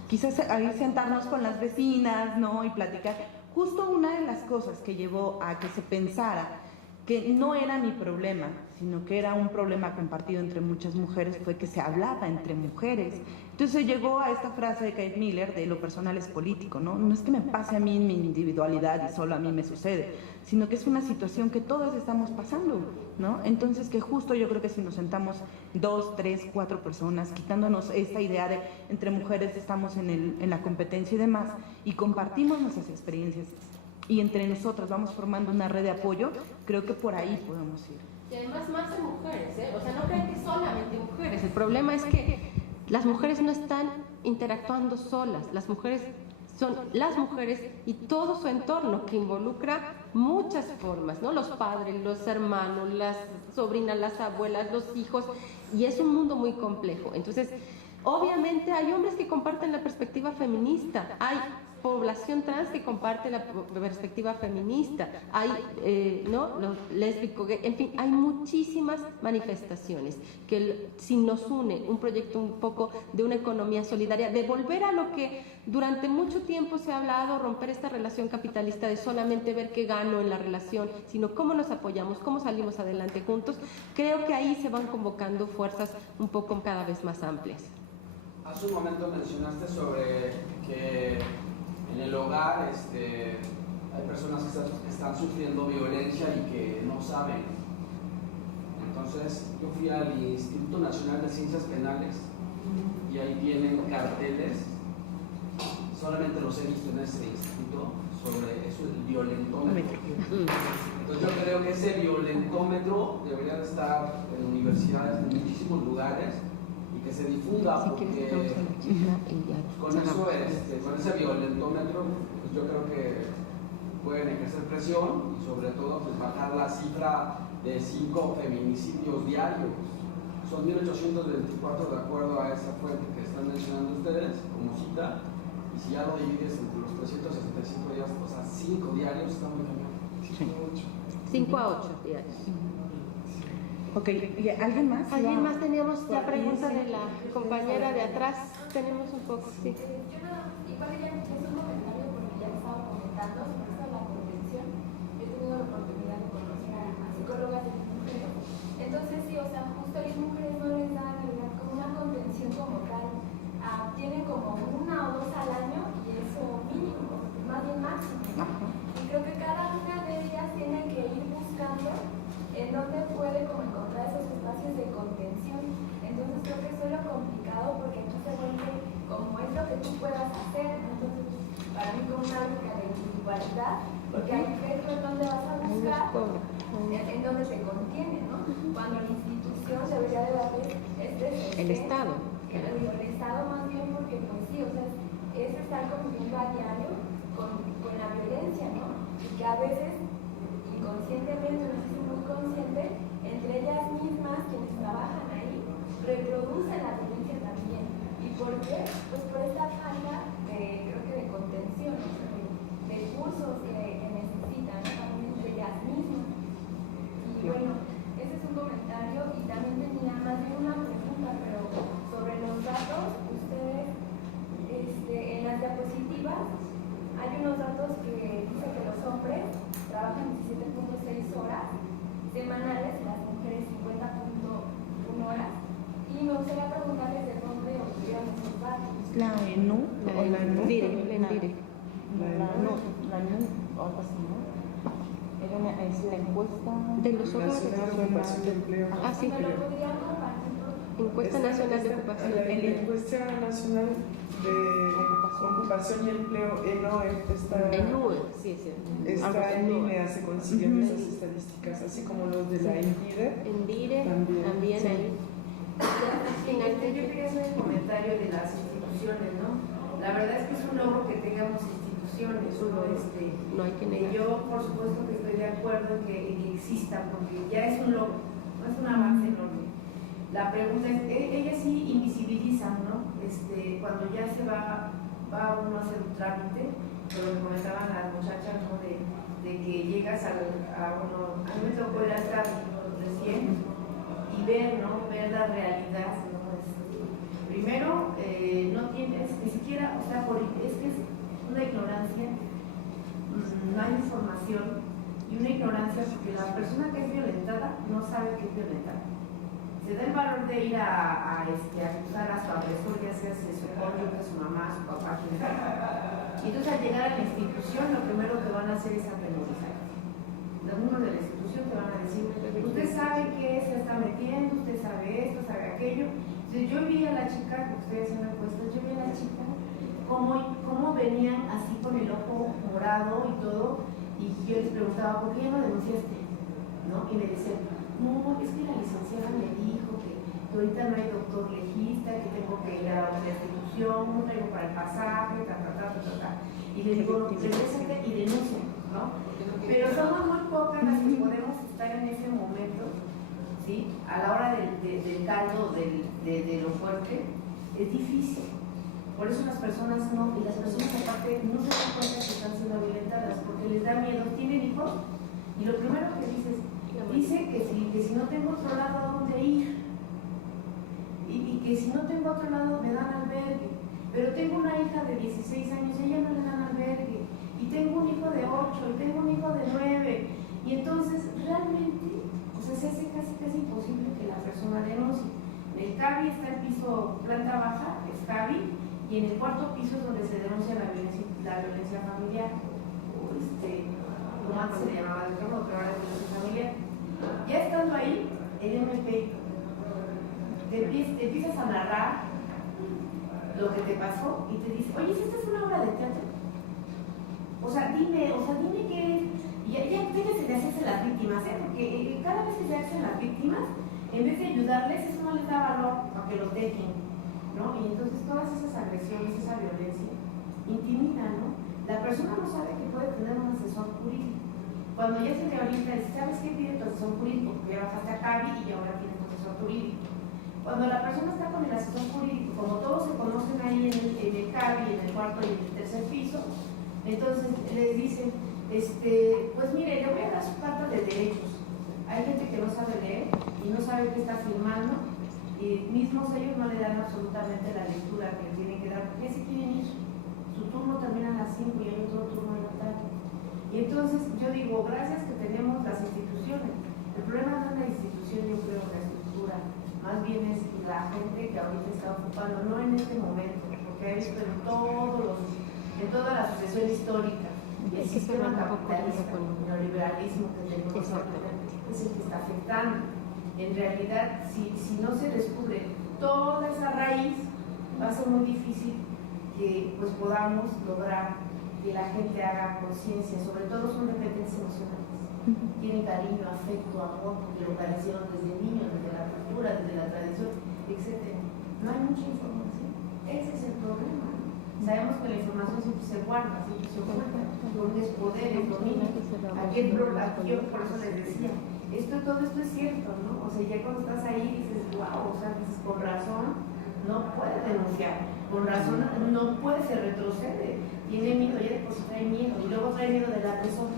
quizás ahí sentarnos con las vecinas, ¿no? Y platicar. Justo una de las cosas que llevó a que se pensara que no era mi problema, sino que era un problema compartido entre muchas mujeres, fue que se hablaba entre mujeres. Entonces llegó a esta frase de Kate Miller de lo personal es político, ¿no? No es que me pase a mí en mi individualidad y solo a mí me sucede, sino que es una situación que todas estamos pasando, ¿no? Entonces que justo yo creo que si nos sentamos 2, 3, 4 personas, quitándonos esta idea de entre mujeres estamos en la competencia y demás, y compartimos nuestras experiencias, y entre nosotras vamos formando una red de apoyo, creo que por ahí podemos ir. Y además más de mujeres, ¿eh? O sea, no crean que solamente mujeres. El problema es que las mujeres no están interactuando solas. Las mujeres son las mujeres y todo su entorno que involucra muchas formas, ¿no? Los padres, los hermanos, las sobrinas, las abuelas, los hijos, y es un mundo muy complejo. Entonces, obviamente hay hombres que comparten la perspectiva feminista, hay población trans que comparte la perspectiva feminista, hay ¿no? Los lésbicos, gay, en fin, hay muchísimas manifestaciones que si nos une un proyecto un poco de una economía solidaria, de volver a lo que durante mucho tiempo se ha hablado, romper esta relación capitalista de solamente ver qué gano en la relación, sino cómo nos apoyamos, cómo salimos adelante juntos, creo que ahí se van convocando fuerzas un poco cada vez más amplias. Hace un momento mencionaste sobre que en el hogar hay personas que están sufriendo violencia y que no saben. Entonces yo fui al Instituto Nacional de Ciencias Penales y ahí tienen carteles, solamente los he visto en este instituto, sobre eso, el violentómetro. Entonces yo creo que ese violentómetro debería de estar en universidades, en muchísimos lugares, que se difunda, porque con ese violentómetro pues yo creo que pueden ejercer presión y sobre todo pues bajar la cifra de 5 feminicidios diarios. Son 1824 de acuerdo a esa fuente que están mencionando ustedes como cita, y si ya lo divides entre los 365 días, o sea 5 diarios está muy cañón. 5 a 8 diarios. Ok, ¿y alguien más? ¿Alguien más? Teníamos la Por pregunta ahí, de la compañera de atrás. Tenemos un poco, sí. Igual ya es un comentario porque ya estaba comentando sobre esto de la contención. Yo he tenido la oportunidad de conocer a psicólogas de mujeres. Entonces sí, o sea, justo a las mujeres no les dan en realidad como una contención como tal. Tienen como 1 o 2 al año y eso mínimo, más bien máximo. Y creo que cada una de ellas tiene que ir buscando en dónde puede como encontrar esos espacios de contención. Entonces creo que eso es lo complicado porque no se vuelve como es lo que tú puedas hacer. Entonces para mí como una lógica de individualidad, porque hay que ver en dónde vas a buscar, en dónde se contiene, ¿no? Cuando la institución debería de darle El Estado. el Estado más bien, porque pues sí, o sea, es estar conviviendo a diario con la violencia, ¿no? Y que a veces inconscientemente, no sé si muy consciente, entre ellas mismas, quienes trabajan ahí, reproducen la violencia también. ¿Y por qué? Pues por esta falta de, creo que de contención, o sea, de cursos que necesitan, ¿no? También entre ellas mismas. Y bueno, ese es un comentario y también tenía más bien una pregunta, pero sobre los datos, ustedes, en las diapositivas, hay unos datos que dicen que los hombres trabajan 17.6 horas semanales, las mujeres 50.1 horas. Y me gustaría preguntarles de dónde obtuvieron esos datos. ¿La ENU? ¿O la ENU? La ENU, o algo así, ¿no? Es la encuesta De los hogares. Nacional de Ocupación de Empleo. Ah, sí. ¿Me lo podrían compartir? Encuesta Nacional de Ocupación. La encuesta nacional de ocupación y empleo, Sí, sí. está en línea, se consiguen esas estadísticas, así como los de la ENDIRE. Endire, También. también Sí. ahí. Yo quería hacer el comentario de las instituciones, ¿no? La verdad es que es un logro que tengamos instituciones, No hay que negar. yo por supuesto que estoy de acuerdo en que existan, porque ya es un logro, no es un avance enorme. La pregunta es, ellas sí invisibilizan, ¿no? Cuando ya se va uno a hacer un trámite, como me comentaban las muchachas, ¿no? De que llegas a uno, a mí me tocó ir hasta recién y ver, ¿no? Ver la realidad, ¿no? Primero, no tienes ni siquiera, o sea, es que es una ignorancia, no hay información y una ignorancia porque la persona que es violentada no sabe que es violentada. Se da el valor de ir a acusar a su agresor, ya sea su cónyuge, su mamá, su papá, quien sea. Y entonces al llegar a la institución, lo primero que van a hacer es atemorizar. Los miembros de la institución te van a decir, usted sabe qué se está metiendo, usted sabe esto, sabe aquello. Entonces yo vi a la chica, que ustedes han puesto, yo vi a la chica cómo venían así con el ojo morado y todo, y yo les preguntaba, ¿por qué ya no denunciaste? ¿No? Y me decían, no, es que la licenciada me dijo que ahorita no hay doctor legista, que tengo que ir a otra institución, no traigo para el pasaje, y le digo, regrésate y denuncia, ¿no? Pero somos muy pocas las que podemos estar en ese momento, ¿sí? A la hora del caldo, de lo fuerte, es difícil. Por eso las personas no, y las personas aparte no se dan cuenta que están siendo violentadas, porque les da miedo. ¿Tienen hijos? Y lo primero que dice que si no tengo otro lado a dónde ir, y que si no tengo otro lado me dan albergue. Pero tengo una hija de 16 años y ella no le dan albergue. Y tengo un hijo de 8, y tengo un hijo de 9. Y entonces realmente, o sea, se hace casi imposible que la persona denuncie. En el CABI está el piso planta baja, es CABI, y en el cuarto piso es donde se denuncia la violencia familiar, o como antes se le llamaba de todo, pero ahora es violencia familiar. Ya estando ahí, el MP, te empiezas a narrar lo que te pasó y te dice, oye, si esta es una obra de teatro, o sea, dime que ya déjense de hacerse las víctimas, porque cada vez que se hacen las víctimas, en vez de ayudarles, eso no les da valor para que los dejen, ¿no? Y entonces todas esas agresiones, esa violencia, intimidan, ¿no? La persona no sabe que puede tener un asesor jurídico. Cuando ya se te orienta, ¿sabes qué pide tu asesor jurídico? Porque ya bajaste a CABI y ahora tienes tu asesor jurídico. Cuando la persona está con el asesor jurídico, como todos se conocen ahí en el CABI, en el cuarto y en el tercer piso, entonces les dicen, Pues mire, le voy a dar su carta de derechos. Hay gente que no sabe leer y no sabe qué está firmando, y mismos ellos no le dan absolutamente la lectura que le tienen que dar, porque ya se quieren ir. Su turno termina a las 5 y hay otro turno en la tarde. Y entonces yo digo, gracias que tenemos las instituciones. El problema no es la institución, yo creo, la estructura. Más bien es la gente que ahorita está ocupando, no en este momento, porque he visto en toda la sucesión histórica y el sistema capitalista, el neoliberalismo que tenemos es el que está afectando. En realidad, si no se descubre toda esa raíz, va a ser muy difícil que pues, podamos lograr que la gente haga conciencia. Sobre todo son dependencias emocionales. Tienen cariño, afecto, amor, porque lo padecieron desde niños, desde la cultura, desde la tradición, etc. No hay mucha información. Ese es el problema, ¿no? Sabemos que la información siempre se guarda, siempre se oculta, porque es poder, es dominio. Aquí yo por eso les decía, todo esto es cierto, ¿no? O sea, ya cuando estás ahí dices, wow, o sea, dices, con razón no puede denunciar, con razón no puede, se retrocede, tiene miedo, ya después trae miedo, y luego trae miedo de la persona,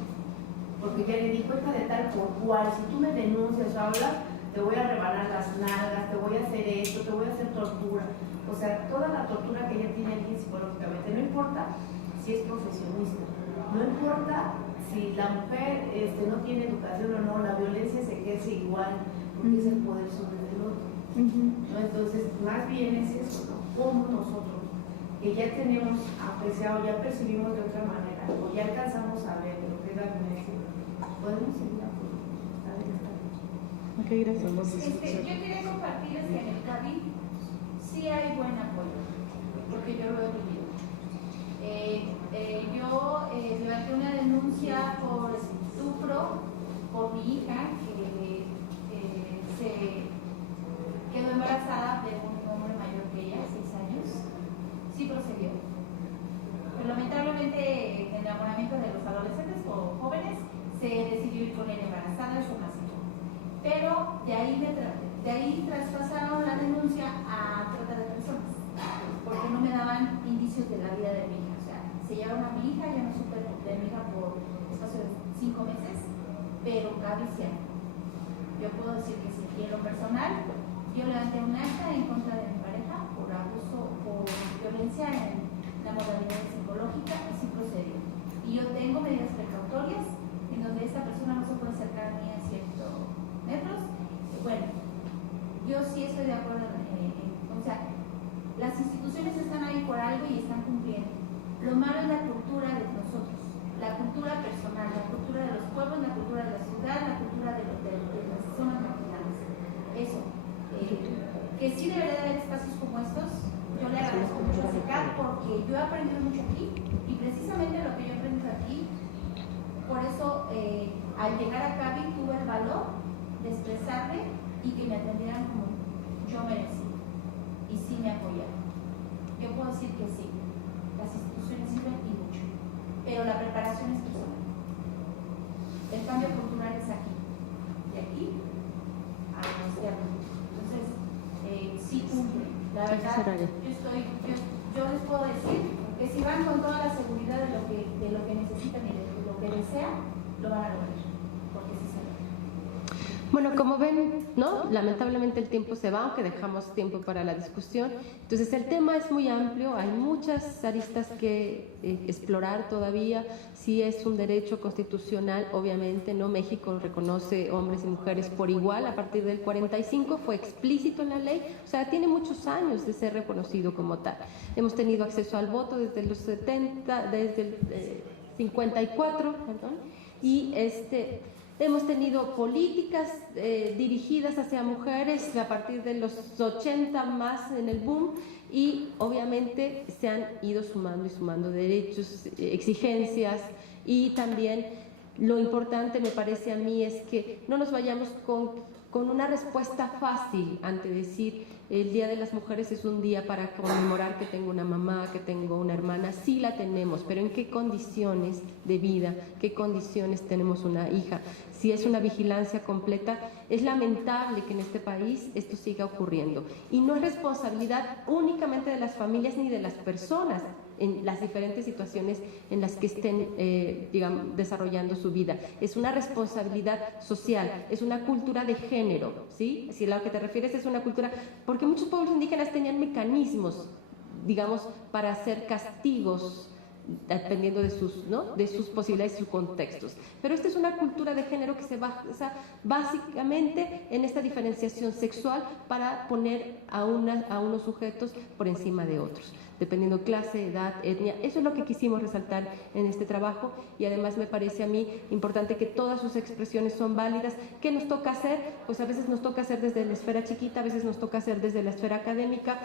porque ya le di cuenta de tal por cual, si tú me denuncias o hablas, te voy a rebanar las nalgas, te voy a hacer esto, te voy a hacer tortura, o sea, toda la tortura que ella tiene aquí psicológicamente, no importa si es profesionista, no importa si la mujer no tiene educación o no, la violencia se ejerce igual, porque es el poder sobre el otro. ¿No? Entonces, más bien es eso, ¿no? Como nosotros, que ya tenemos apreciado, ya percibimos de otra manera, o ya alcanzamos a ver lo que es la violencia, podemos seguir apoyando. Ok, gracias. Yo quería compartirles que en el CABI sí hay buen apoyo, porque yo lo he vivido. Yo levanté una denuncia por estupro por mi hija que se quedó embarazada de un hombre mayor que ella, 6 años. Sí procedió. Pero lamentablemente el enamoramiento de los adolescentes o jóvenes se decidió ir con él embarazada, eso nació. Pero de ahí traspasaron la denuncia a trata de personas, porque no me daban indicios de la vida de mi hija. O sea, se llevaron a mi hija, ya no supe de mi hija por espacio de 5 meses, pero cabe ser. Yo puedo decir que sí, y en lo personal, yo levanté un acta en contra de mi pareja por abuso, por violencia en la modalidad psicológica, y sí procedió. Y yo tengo medidas precautorias en donde esta persona no se puede acercar ni a ciertos metros. Bueno, yo sí estoy de acuerdo o sea, las instituciones están ahí por algo y están cumpliendo. Lo malo es la cultura de nosotros, la cultura personal, la cultura de los pueblos, la cultura de la ciudad, la cultura de las zonas marginales. Eso. Que sí debería de haber espacios como estos. Yo le agradezco mucho a CECAP porque yo he aprendido mucho aquí, y precisamente lo que yo he aprendido aquí, por eso al llegar a CABI tuve el valor de expresarme y que me atendieran como yo merecí, y sí me apoyaron. Yo puedo decir que sí, las instituciones sirven y mucho, pero la preparación es personal. El cambio cultural es aquí, de aquí a los externo. Entonces, sí cumple. La verdad, yo les puedo decir que si van con toda la seguridad de lo que necesitan y de lo que desean, lo van a lograr, porque sí se logra. Bueno, como ven, ¿no? Lamentablemente el tiempo se va, aunque dejamos tiempo para la discusión. Entonces el tema es muy amplio, hay muchas aristas que explorar todavía. Si es un derecho constitucional, obviamente, ¿no? México reconoce hombres y mujeres por igual a partir del 45, fue explícito en la ley, o sea, tiene muchos años de ser reconocido como tal. Hemos tenido acceso al voto desde los 70, desde el 54, perdón, y hemos tenido políticas dirigidas hacia mujeres a partir de los 80 más en el boom, y obviamente se han ido sumando y sumando derechos, exigencias, y también lo importante me parece a mí es que no nos vayamos con una respuesta fácil ante decir el Día de las Mujeres es un día para conmemorar que tengo una mamá, que tengo una hermana. Sí la tenemos, pero ¿en qué condiciones de vida, qué condiciones tenemos una hija? Si es una vigilancia completa, es lamentable que en este país esto siga ocurriendo. Y no es responsabilidad únicamente de las familias ni de las personas, en las diferentes situaciones en las que estén, digamos, desarrollando su vida. Es una responsabilidad social, es una cultura de género, ¿sí? Si a lo que te refieres es una cultura, porque muchos pueblos indígenas tenían mecanismos, digamos, para hacer castigos dependiendo de sus, ¿no?, de sus posibilidades y sus contextos. Pero esta es una cultura de género que se basa básicamente en esta diferenciación sexual para poner a unos sujetos por encima de otros, dependiendo clase, edad, etnia. Eso es lo que quisimos resaltar en este trabajo, y además me parece a mí importante que todas sus expresiones son válidas. ¿Qué nos toca hacer? Pues a veces nos toca hacer desde la esfera chiquita, a veces nos toca hacer desde la esfera académica.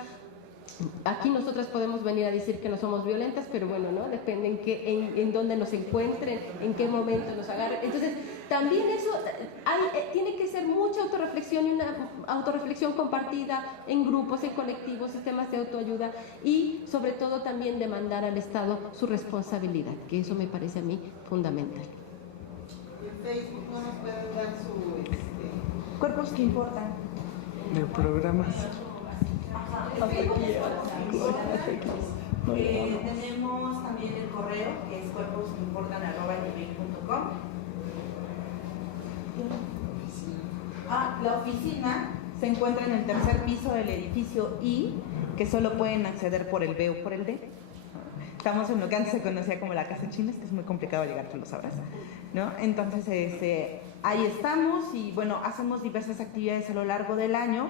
Aquí nosotras podemos venir a decir que no somos violentas, pero bueno, ¿no? Depende en dónde nos encuentren, en qué momento nos agarren. Entonces, también eso tiene que ser mucha autorreflexión, y una autorreflexión compartida en grupos, en colectivos, sistemas de autoayuda, y sobre todo también demandar al Estado su responsabilidad, que eso me parece a mí fundamental. En Facebook no nos pueden dar su... Cuerpos que importan. De programas. Tenemos también el correo, que es cuerposqueimportan@gmail.com. La oficina se encuentra en el tercer piso del edificio I, que solo pueden acceder por el B o por el D. Estamos en lo que antes se conocía como la Casa China, que es muy complicado llegar, tú lo sabrás, ¿no? Entonces, ahí estamos, y bueno, hacemos diversas actividades a lo largo del año,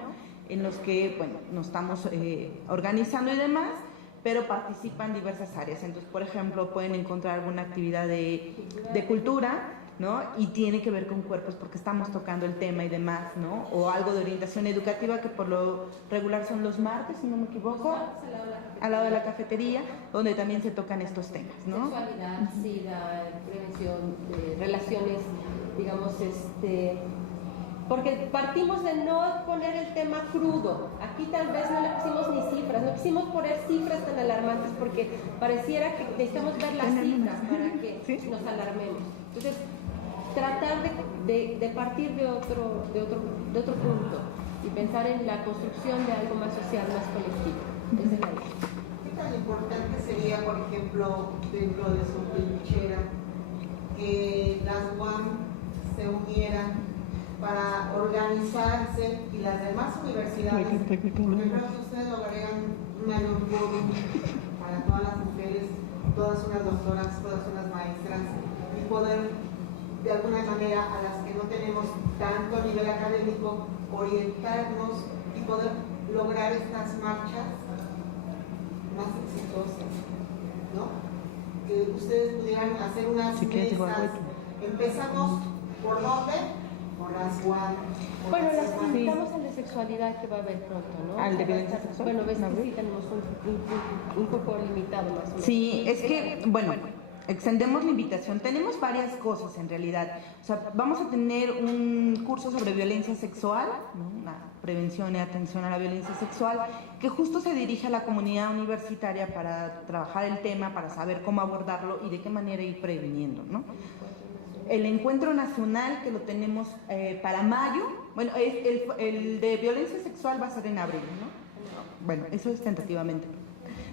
en los que, bueno, nos estamos organizando y demás, pero participan diversas áreas. Entonces, por ejemplo, pueden encontrar alguna actividad de cultura, ¿no? Y tiene que ver con cuerpos porque estamos tocando el tema y demás, ¿no? O algo de orientación educativa, que por lo regular son los martes, si no me equivoco, al lado de la cafetería, donde también se tocan estos temas, ¿no? Sexualidad, SIDA, prevención, relaciones, digamos, porque partimos de no poner el tema crudo. Aquí tal vez no le pusimos ni cifras, no quisimos poner cifras tan alarmantes porque pareciera que necesitamos ver las cifras para que nos alarmemos. Entonces, tratar de partir de otro punto y pensar en la construcción de algo más social, más colectivo. Esa es la idea. ¿Qué tan importante sería, por ejemplo, dentro de su trinchera, que las UAM se unieran para organizarse y las demás universidades? Porque creo que ustedes lograrían un mayor volumen para todas las mujeres, todas unas doctoras, todas unas maestras, y poder, de alguna manera, a las que no tenemos tanto nivel académico, orientarnos y poder lograr estas marchas más exitosas, ¿no? Que ustedes pudieran hacer unas mesas. Empezamos por dónde, por las UAM. Bueno, las invitamos al de sexualidad, que va a haber pronto, ¿no? ¿Al de violencia sexual? Bueno, ves que sí tenemos un poco limitado más o menos. Sí, es que, bueno, extendemos la invitación. Tenemos varias cosas en realidad. O sea, vamos a tener un curso sobre violencia sexual, ¿no? Una prevención y atención a la violencia sexual, que justo se dirige a la comunidad universitaria para trabajar el tema, para saber cómo abordarlo y de qué manera ir previniendo, ¿no? El encuentro nacional, que lo tenemos para mayo, bueno, el de violencia sexual va a ser en abril, ¿no? Bueno, eso es tentativamente.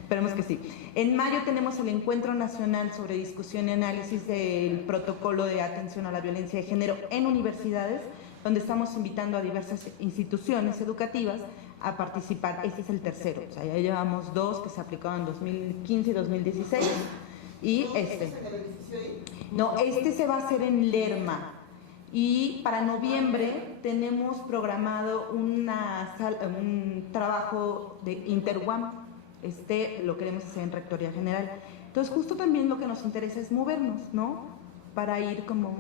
Esperemos que sí. En mayo tenemos el Encuentro Nacional sobre Discusión y Análisis del Protocolo de Atención a la Violencia de Género en Universidades, donde estamos invitando a diversas instituciones educativas a participar. Este es el tercero, o sea, ya llevamos 2 que se aplicaron en 2015 y 2016. Y no, este se va a hacer en Lerma. Y para noviembre tenemos programado un trabajo de InterUAM. Lo queremos hacer en Rectoría General. Entonces, justo también lo que nos interesa es movernos, ¿no? Para ir como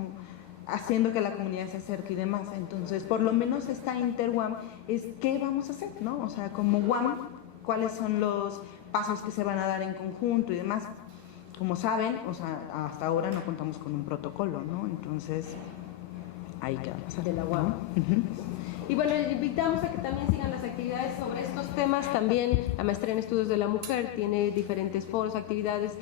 haciendo que la comunidad se acerque y demás. Entonces, por lo menos esta InterUAM es qué vamos a hacer, ¿no? O sea, como UAM, cuáles son los pasos que se van a dar en conjunto y demás. Como saben, o sea, hasta ahora no contamos con un protocolo, ¿no? Entonces, ahí queda. De la UAM. Y bueno, les invitamos a que también sigan las actividades sobre estos temas. También la maestría en estudios de la mujer tiene diferentes foros, actividades.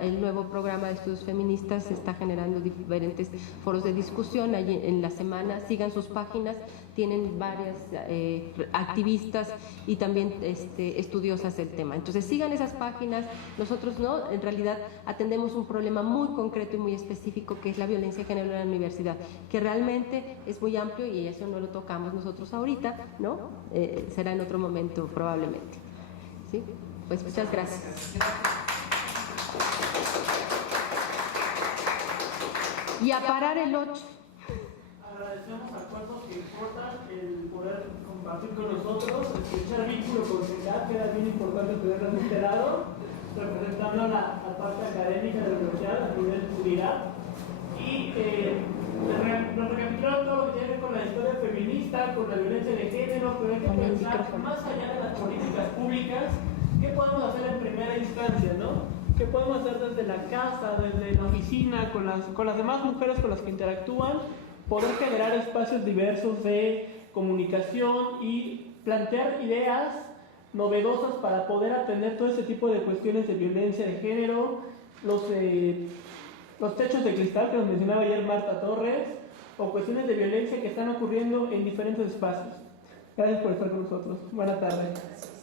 El nuevo programa de estudios feministas está generando diferentes foros de discusión. Allí en la semana, sigan sus páginas, tienen varias activistas y también estudiosas del tema. Entonces sigan esas páginas. Nosotros no, en realidad atendemos un problema muy concreto y muy específico, que es la violencia de género en la universidad, que realmente es muy amplio y eso no lo tocamos nosotros ahorita, ¿no? Será en otro momento probablemente. ¿Sí? Pues muchas gracias. Y a parar el 8. Agradecemos a cuerpos que importan el poder compartir con nosotros, escuchar vínculo con CECAT, que era bien importante tenerlo de este lado, representando la parte académica de la universidad a nivel unidad. Y nos recapitularon todo lo que tiene que ver con la historia feminista, con la violencia de género, pero hay que pensar más allá de las políticas públicas, ¿qué podemos hacer en primera instancia, no? ¿Qué podemos hacer desde la casa, desde la oficina, con las demás mujeres con las que interactúan? Poder generar espacios diversos de comunicación y plantear ideas novedosas para poder atender todo ese tipo de cuestiones de violencia de género, los techos de cristal que nos mencionaba ayer Marta Torres, o cuestiones de violencia que están ocurriendo en diferentes espacios. Gracias por estar con nosotros. Buenas tardes.